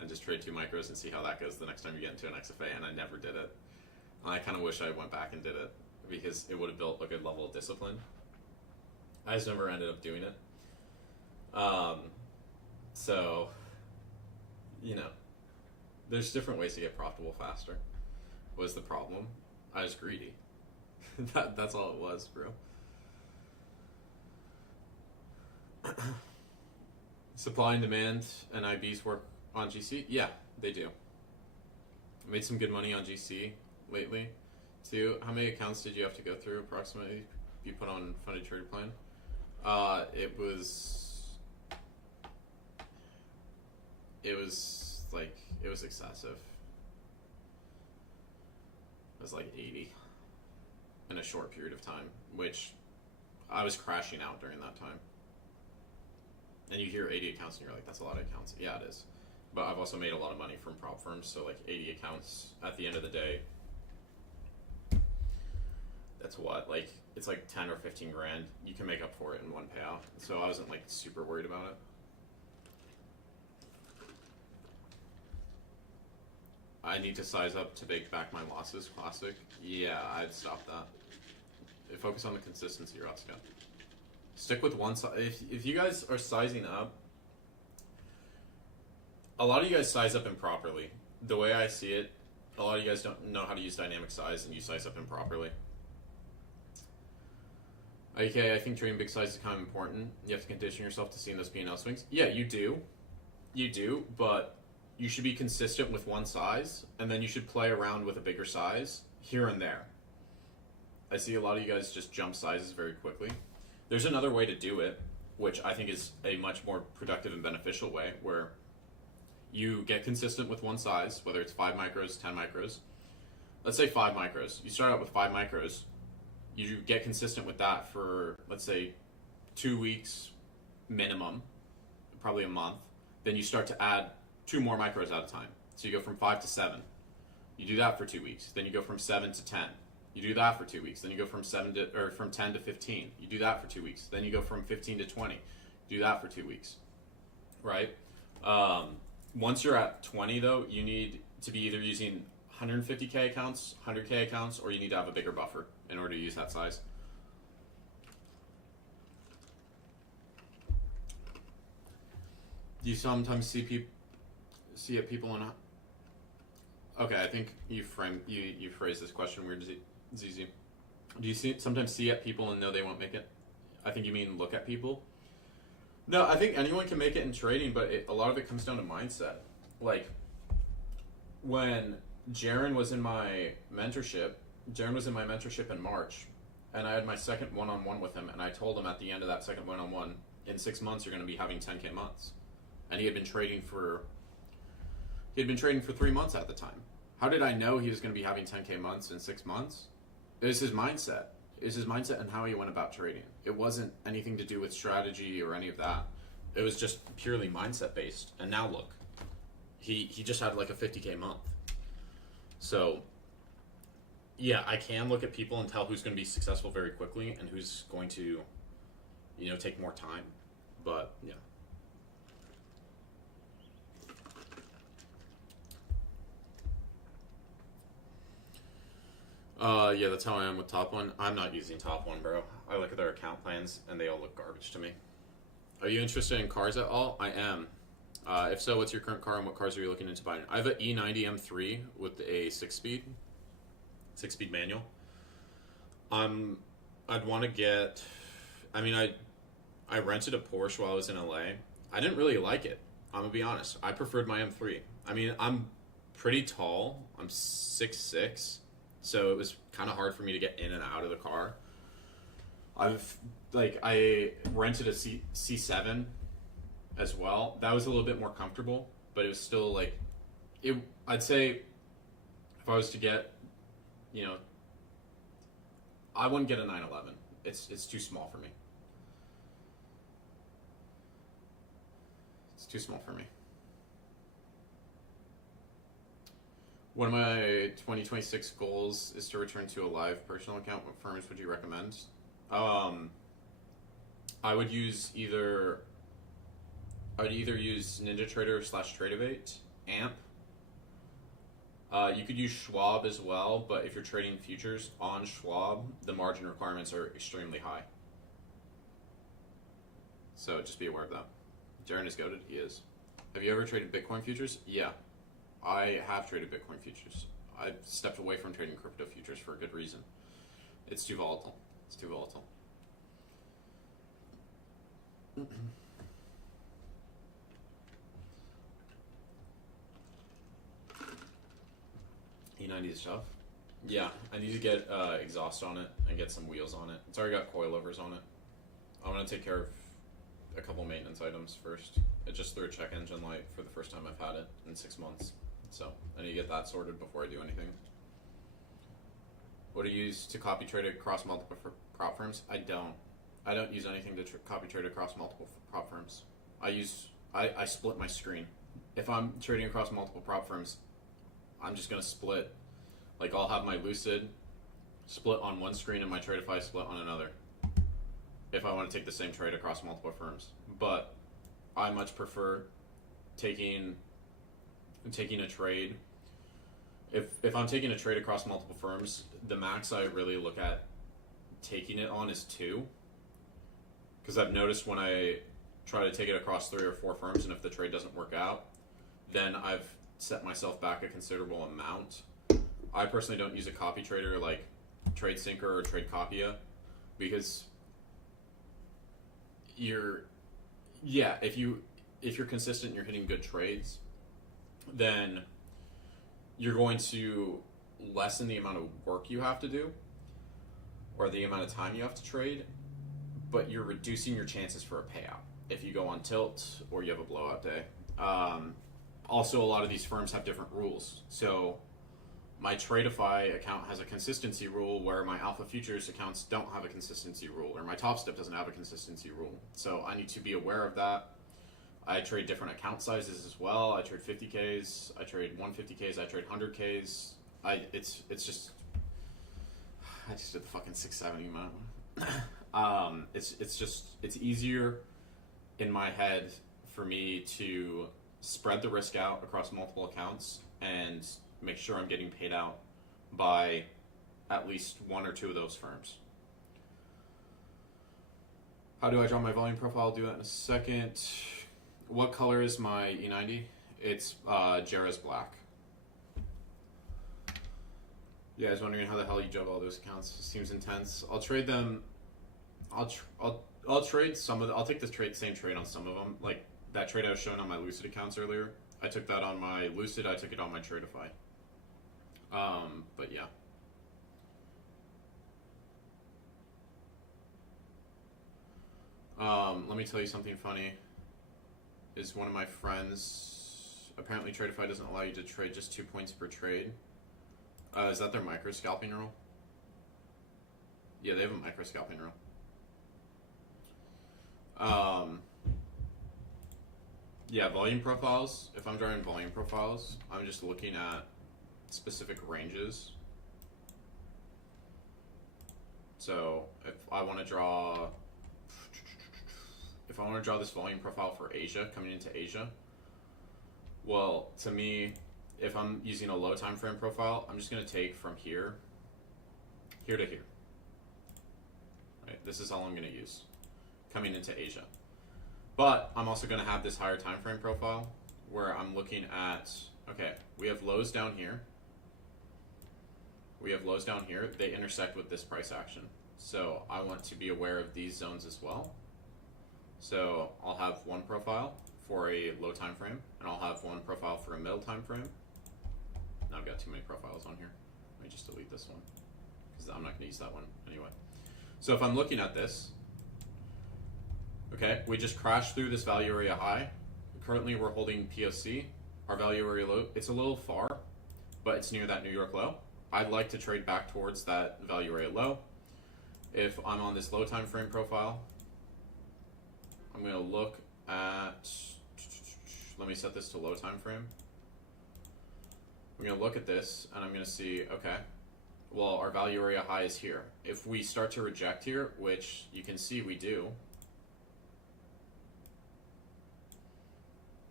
and just trade 2 micros and see how that goes the next time you get into an XFA. And I never did it. And I kind of wish I went back and did it, because it would have built a good level of discipline. I just never ended up doing it. So, there's different ways to get profitable faster. Was the problem? I was greedy. That's all it was, bro. Supply and demand and IBs work on GC? Yeah, they do. I made some good money on GC lately, too. How many accounts did you have to go through, approximately, if you put on funded trade plan? It was excessive. It was like 80 in a short period of time, which I was crashing out during that time. And you hear 80 accounts and you're like, that's a lot of accounts. Yeah, it is. But I've also made a lot of money from prop firms, so like 80 accounts at the end of the day, that's what, like, it's like 10 or 15 grand. You can make up for it in one payout. So I wasn't like super worried about it. I need to size up to bake back my losses. Classic. Yeah, I'd stop that. Focus on the consistency, Roscoe. Stick with one side. If you guys are sizing up, a lot of you guys size up improperly. The way I see it, a lot of you guys don't know how to use dynamic size, and you size up improperly. Okay, I think trading big size is kind of important. You have to condition yourself to seeing those P&L swings. Yeah, you do. You do, but you should be consistent with one size, and then you should play around with a bigger size here and there. I see a lot of you guys just jump sizes very quickly. There's another way to do it, which I think is a much more productive and beneficial way, where you get consistent with one size, whether it's 5 micros, 10 micros. Let's say 5 micros. You start out with 5 micros. You get consistent with that for, let's say, 2 weeks minimum, probably a month. Then you start to add 2 more micros at a time. So you go from 5 to 7. You do that for 2 weeks. Then you go from 7 to 10. You do that for 2 weeks. Then you go from 10 to 15. You do that for 2 weeks. Then you go from 15 to 20. You do that for 2 weeks. Right? Once you're at 20, though, you need to be either using 150K accounts, 100K accounts, or you need to have a bigger buffer in order to use that size. Do you sometimes see people in a... Okay, I think you phrased this question weird, ZZ. Do you sometimes see at people and know they won't make it? I think you mean look at people. No, I think anyone can make it in trading, but a lot of it comes down to mindset. Like, when Jaron was in my mentorship in March, and I had my second one-on-one with him, and I told him at the end of that second one-on-one, in 6 months you're going to be having 10K months. And he had been trading for 3 months at the time. How did I know he was going to be having 10K months in 6 months? It was his mindset. It was his mindset and how he went about trading. It wasn't anything to do with strategy or any of that. It was just purely mindset based. And now look, he just had like a 50K month. So yeah, I can look at people and tell who's going to be successful very quickly and who's going to, take more time. But yeah. Yeah, that's how I am with Top One. I'm not using Top One, bro. I look at their account plans and they all look garbage to me. Are you interested in cars at all? I am. If so, what's your current car and what cars are you looking into buying? I have an E90 M3 with a six-speed manual. I'd want to get. I mean, I rented a Porsche while I was in LA. I didn't really like it. I'm gonna be honest. I preferred my M3. I mean, I'm pretty tall. I'm 6'6", so it was kind of hard for me to get in and out of the car. I rented a C7 as well. That was a little bit more comfortable, but it was still like it. I'd say if I was to get, you know, I wouldn't get a 911. It's too small for me. It's too small for me. One of my 2026 goals is to return to a live personal account. What firms would you recommend? I would use either. I would either use NinjaTrader / Tradeovate, AMP. You could use Schwab as well, but if you're trading futures on Schwab, the margin requirements are extremely high. So just be aware of that. Darren is goated. He is. Have you ever traded Bitcoin futures? Yeah, I have traded Bitcoin futures. I've stepped away from trading crypto futures for a good reason. It's too volatile. It's too volatile. E90 is tough. Yeah, I need to get exhaust on it and get some wheels on it. It's already got coilovers on it. I'm gonna take care of a couple maintenance items first. It just threw a check engine light for the first time I've had it in 6 months. So I need to get that sorted before I do anything. What do you use to copy trade across multiple prop firms? I don't use anything to copy trade across multiple prop firms. I split my screen. If I'm trading across multiple prop firms, I'm just gonna split. Like I'll have my Lucid split on one screen and my Tradeify split on another. If I want to take the same trade across multiple firms, but I much prefer taking a trade. If I'm taking a trade across multiple firms, the max I really look at taking it on is 2. Because I've noticed when I try to take it across 3 or 4 firms, and if the trade doesn't work out, then I've set myself back a considerable amount. I personally don't use a copy trader like TradeSync or TradeCopia because if you're consistent and you're hitting good trades, then you're going to lessen the amount of work you have to do or the amount of time you have to trade, but you're reducing your chances for a payout if you go on tilt or you have a blowout day. Also, a lot of these firms have different rules. So my Tradeify account has a consistency rule where my Alpha Futures accounts don't have a consistency rule, or my Top Step doesn't have a consistency rule. So I need to be aware of that. I trade different account sizes as well. I trade 50Ks, I trade 150Ks, I trade 100Ks. I just did the fucking 670 amount. It's easier in my head for me to spread the risk out across multiple accounts and make sure I'm getting paid out by at least 1 or 2 of those firms. How do I draw my volume profile? I'll do that in a second. What color is my E90? It's Jerez black. Yeah, I was wondering how the hell you juggle all those accounts. It seems intense. I'll trade them. I'll trade some of. I'll take the same trade on some of them. Like that trade I was showing on my Lucid accounts earlier. I took that on my Lucid. I took it on my Tradeify. But yeah. Let me tell you something funny. Is one of my friends apparently Tradeify doesn't allow you to trade just 2 points per trade. Is that their micro scalping rule? Yeah, they have a micro scalping rule. Yeah, volume profiles. If I'm drawing volume profiles, I'm just looking at specific ranges. So if I want to draw this volume profile for Asia, coming into Asia, well, to me, if I'm using a low time frame profile, I'm just going to take from here here to here. Right, this is all I'm going to use coming into Asia. But I'm also going to have this higher time frame profile where I'm looking at, okay, we have lows down here. We have lows down here. They intersect with this price action. So I want to be aware of these zones as well. So I'll have one profile for a low time frame, and I'll have one profile for a middle time frame. Now I've got too many profiles on here. Let me just delete this one, because I'm not going to use that one anyway. So if I'm looking at this, okay, we just crashed through this value area high. Currently we're holding POC. Our value area low, it's a little far, but it's near that New York low. I'd like to trade back towards that value area low. If I'm on this low time frame profile, I'm going to look at, let me set this to low time frame. I'm going to look at this and I'm going to see, okay, well, our value area high is here. If we start to reject here, which you can see we do,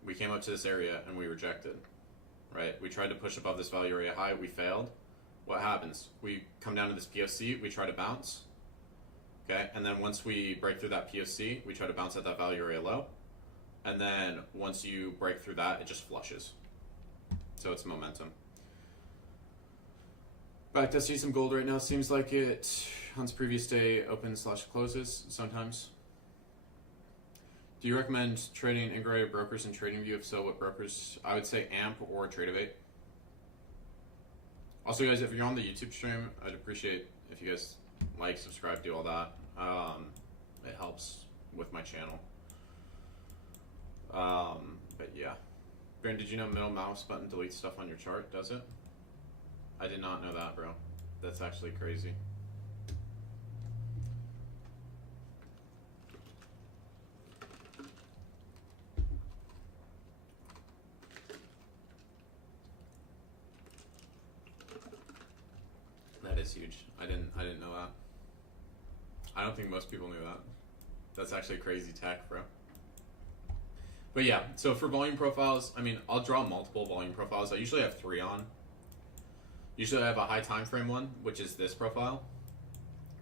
we came up to this area and we rejected, right? We tried to push above this value area high, we failed. What happens? We come down to this POC, we try to bounce, okay? And then once we break through that POC, we try to bounce at that value area low. And then once you break through that, it just flushes. So it's momentum. Back to see some gold right now. Seems like it on its previous day opens / closes sometimes. Do you recommend trading integrated brokers in TradingView? If so, what brokers? I would say AMP or Tradeovate. Also, guys, if you're on the YouTube stream, I'd appreciate if you guys like, subscribe, do all that. It helps with my channel. But yeah. Brandon, did you know middle mouse button deletes stuff on your chart? Does it? I did not know that, bro. That's actually crazy. That is huge. I didn't know that. I don't think most people knew that. That's actually crazy tech, bro. But yeah, so for volume profiles, I mean, I'll draw multiple volume profiles. I usually have 3 on. Usually I have a high time frame one, which is this profile.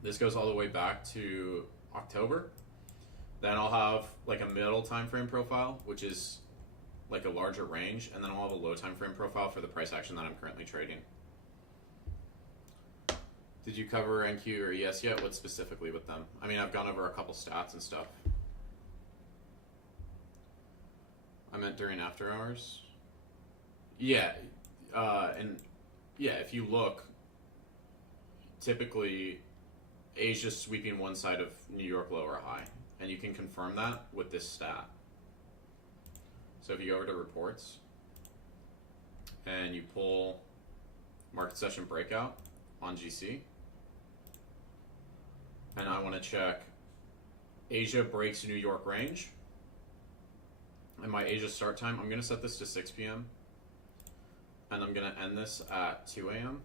This goes all the way back to October. Then I'll have like a middle time frame profile, which is like a larger range, and then I'll have a low time frame profile for the price action that I'm currently trading. Did you cover NQ or ES yet? What specifically with them? I mean, I've gone over a couple stats and stuff. I meant during after hours. Yeah, and yeah, if you look, typically Asia's sweeping one side of New York low or high, and you can confirm that with this stat. So if you go over to reports and you pull market session breakout on GC, and I want to check Asia breaks New York range, and my Asia start time, I'm going to set this to 6 p.m. and I'm going to end this at 2 a.m.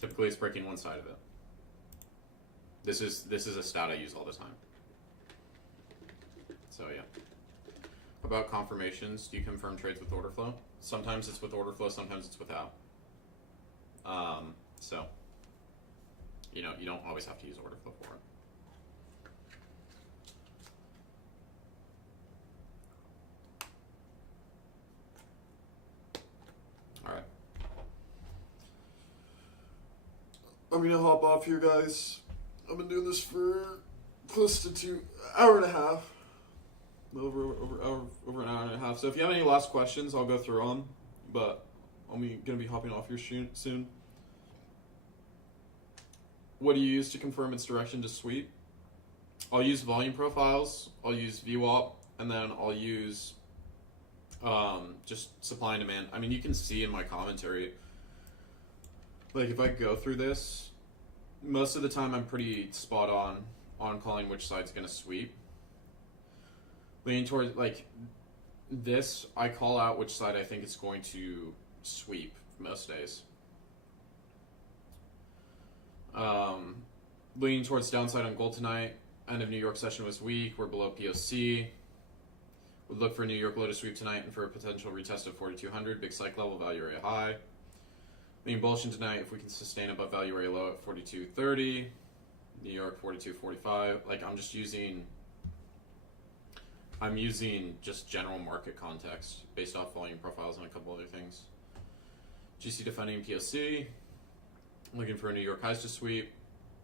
Typically it's breaking one side of it. This is a stat I use all the time. So yeah. About confirmations, do you confirm trades with order flow? Sometimes it's with order flow, sometimes it's without. So, you know, you don't always have to use order flow for it. All right. I'm gonna hop off here, guys. I've been doing this for close to hour and a half. Over an hour and a half. So if you have any last questions, I'll go through them. But I'm gonna be hopping off here soon. What do you use to confirm its direction to sweep? I'll use volume profiles. I'll use VWAP, and then I'll use just supply and demand. I mean, you can see in my commentary. Like if I go through this, most of the time I'm pretty spot on calling which side's gonna sweep. Leaning towards like this, I call out which side I think it's going to sweep most days. Leaning towards downside on gold tonight. End of New York session was weak. We're below POC. Would look for a New York Lotus sweep tonight and for a potential retest of 4,200. Big psych level, value area high. Leaning bullish tonight if we can sustain above value area low at 42.30. New York 42.45. Like I'm using just general market context based off volume profiles and a couple other things. GC defending POC. Looking for a New York highs to sweep.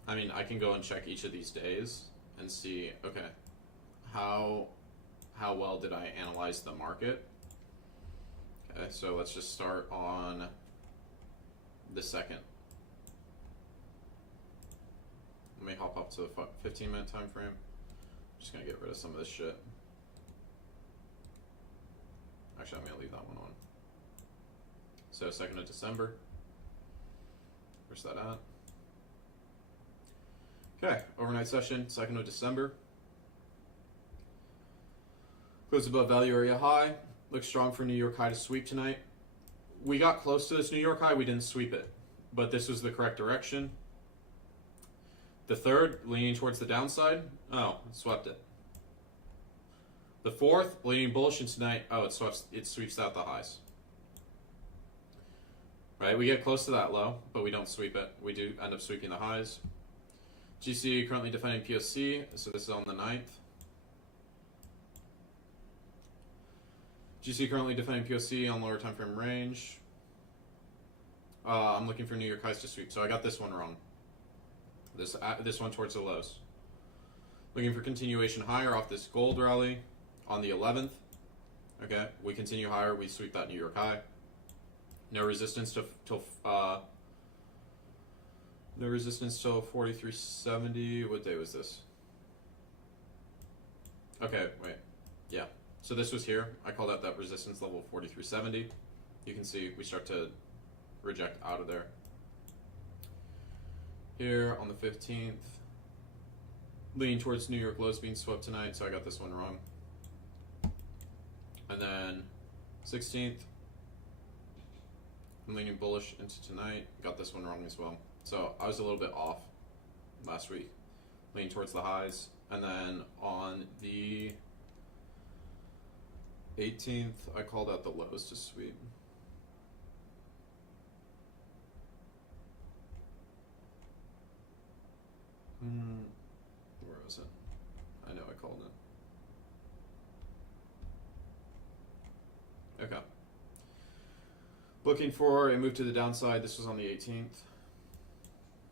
I mean, I can go and check each of these days and see, okay, how well did I analyze the market? Okay, so let's just start on the second. Let me hop up to the 15-minute time frame. I'm just gonna get rid of some of this shit. Actually, I'm gonna leave that one on. So 2nd of December. Where's that at? Okay, overnight session, 2nd of December. Close above value area high. Looks strong for New York high to sweep tonight. We got close to this New York high, we didn't sweep it. But this was the correct direction. The 3rd, leaning towards the downside. Oh, it swept it. The 4th, leaning bullish in tonight. Oh, it sweeps out the highs. Right, we get close to that low, but we don't sweep it. We do end up sweeping the highs. GC currently defending POC, so this is on the 9th. GC currently defending POC on lower time frame range. I'm looking for New York highs to sweep, so I got this one wrong. This one towards the lows. Looking for continuation higher off this gold rally on the 11th. Okay, we continue higher, we sweep that New York high. No resistance till 43.70. What day was this? Okay, wait. Yeah. So this was here. I called out that resistance level 43.70. You can see we start to reject out of there. Here on the 15th. Leaning towards New York lows being swept tonight, so I got this one wrong. And then 16th. I'm leaning bullish into tonight. Got this one wrong as well. So I was a little bit off last week. Leaning towards the highs. And then on the 18th, I called out the lows to sweep. Where was it? I know I called it. Okay. Looking for a move to the downside. This was on the 18th.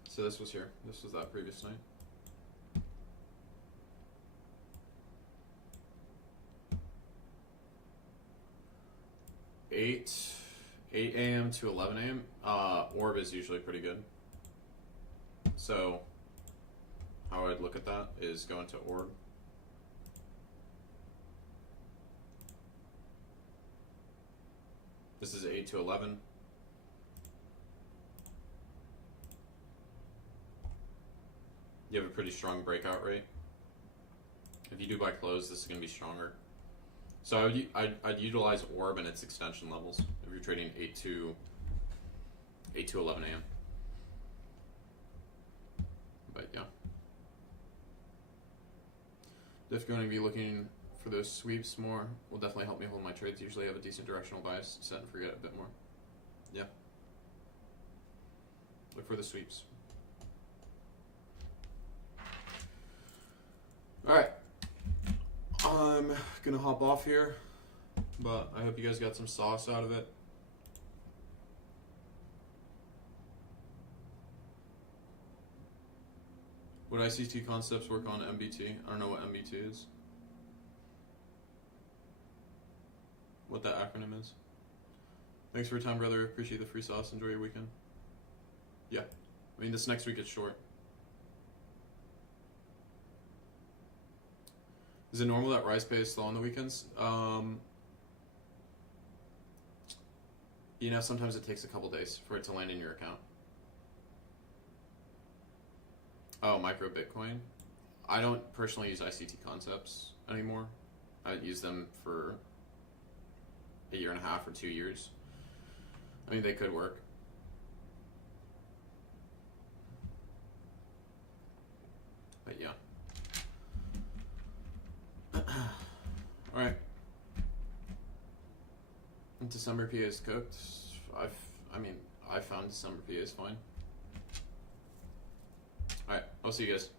So this was here. This was that previous night. Eight a.m. to 11 a.m. Orb is usually pretty good. So how I'd look at that is go into orb. This is 8 to 11. You have a pretty strong breakout rate. If you do by close, this is going to be stronger. So I'd utilize orb and its extension levels if you're trading 8 to 11 a.m. But yeah, definitely going to be looking for those sweeps more. Will definitely help me hold my trades. Usually have a decent directional bias. Set and forget a bit more. Yeah. Look for the sweeps. Alright. I'm gonna hop off here, but I hope you guys got some sauce out of it. Would ICT concepts work on MBT? I don't know what MBT is. What that acronym is. Thanks for your time, brother. Appreciate the free sauce. Enjoy your weekend. Yeah. I mean, this next week is short. Is it normal that Rise Pay is slow on the weekends? You know, sometimes it takes a couple days for it to land in your account. Oh, micro Bitcoin. I don't personally use ICT concepts anymore. I use them for a year and a half or 2 years. I mean, they could work. But yeah. Alright. December PA is cooked. I mean, I found December PA is fine. Alright, I'll see you guys.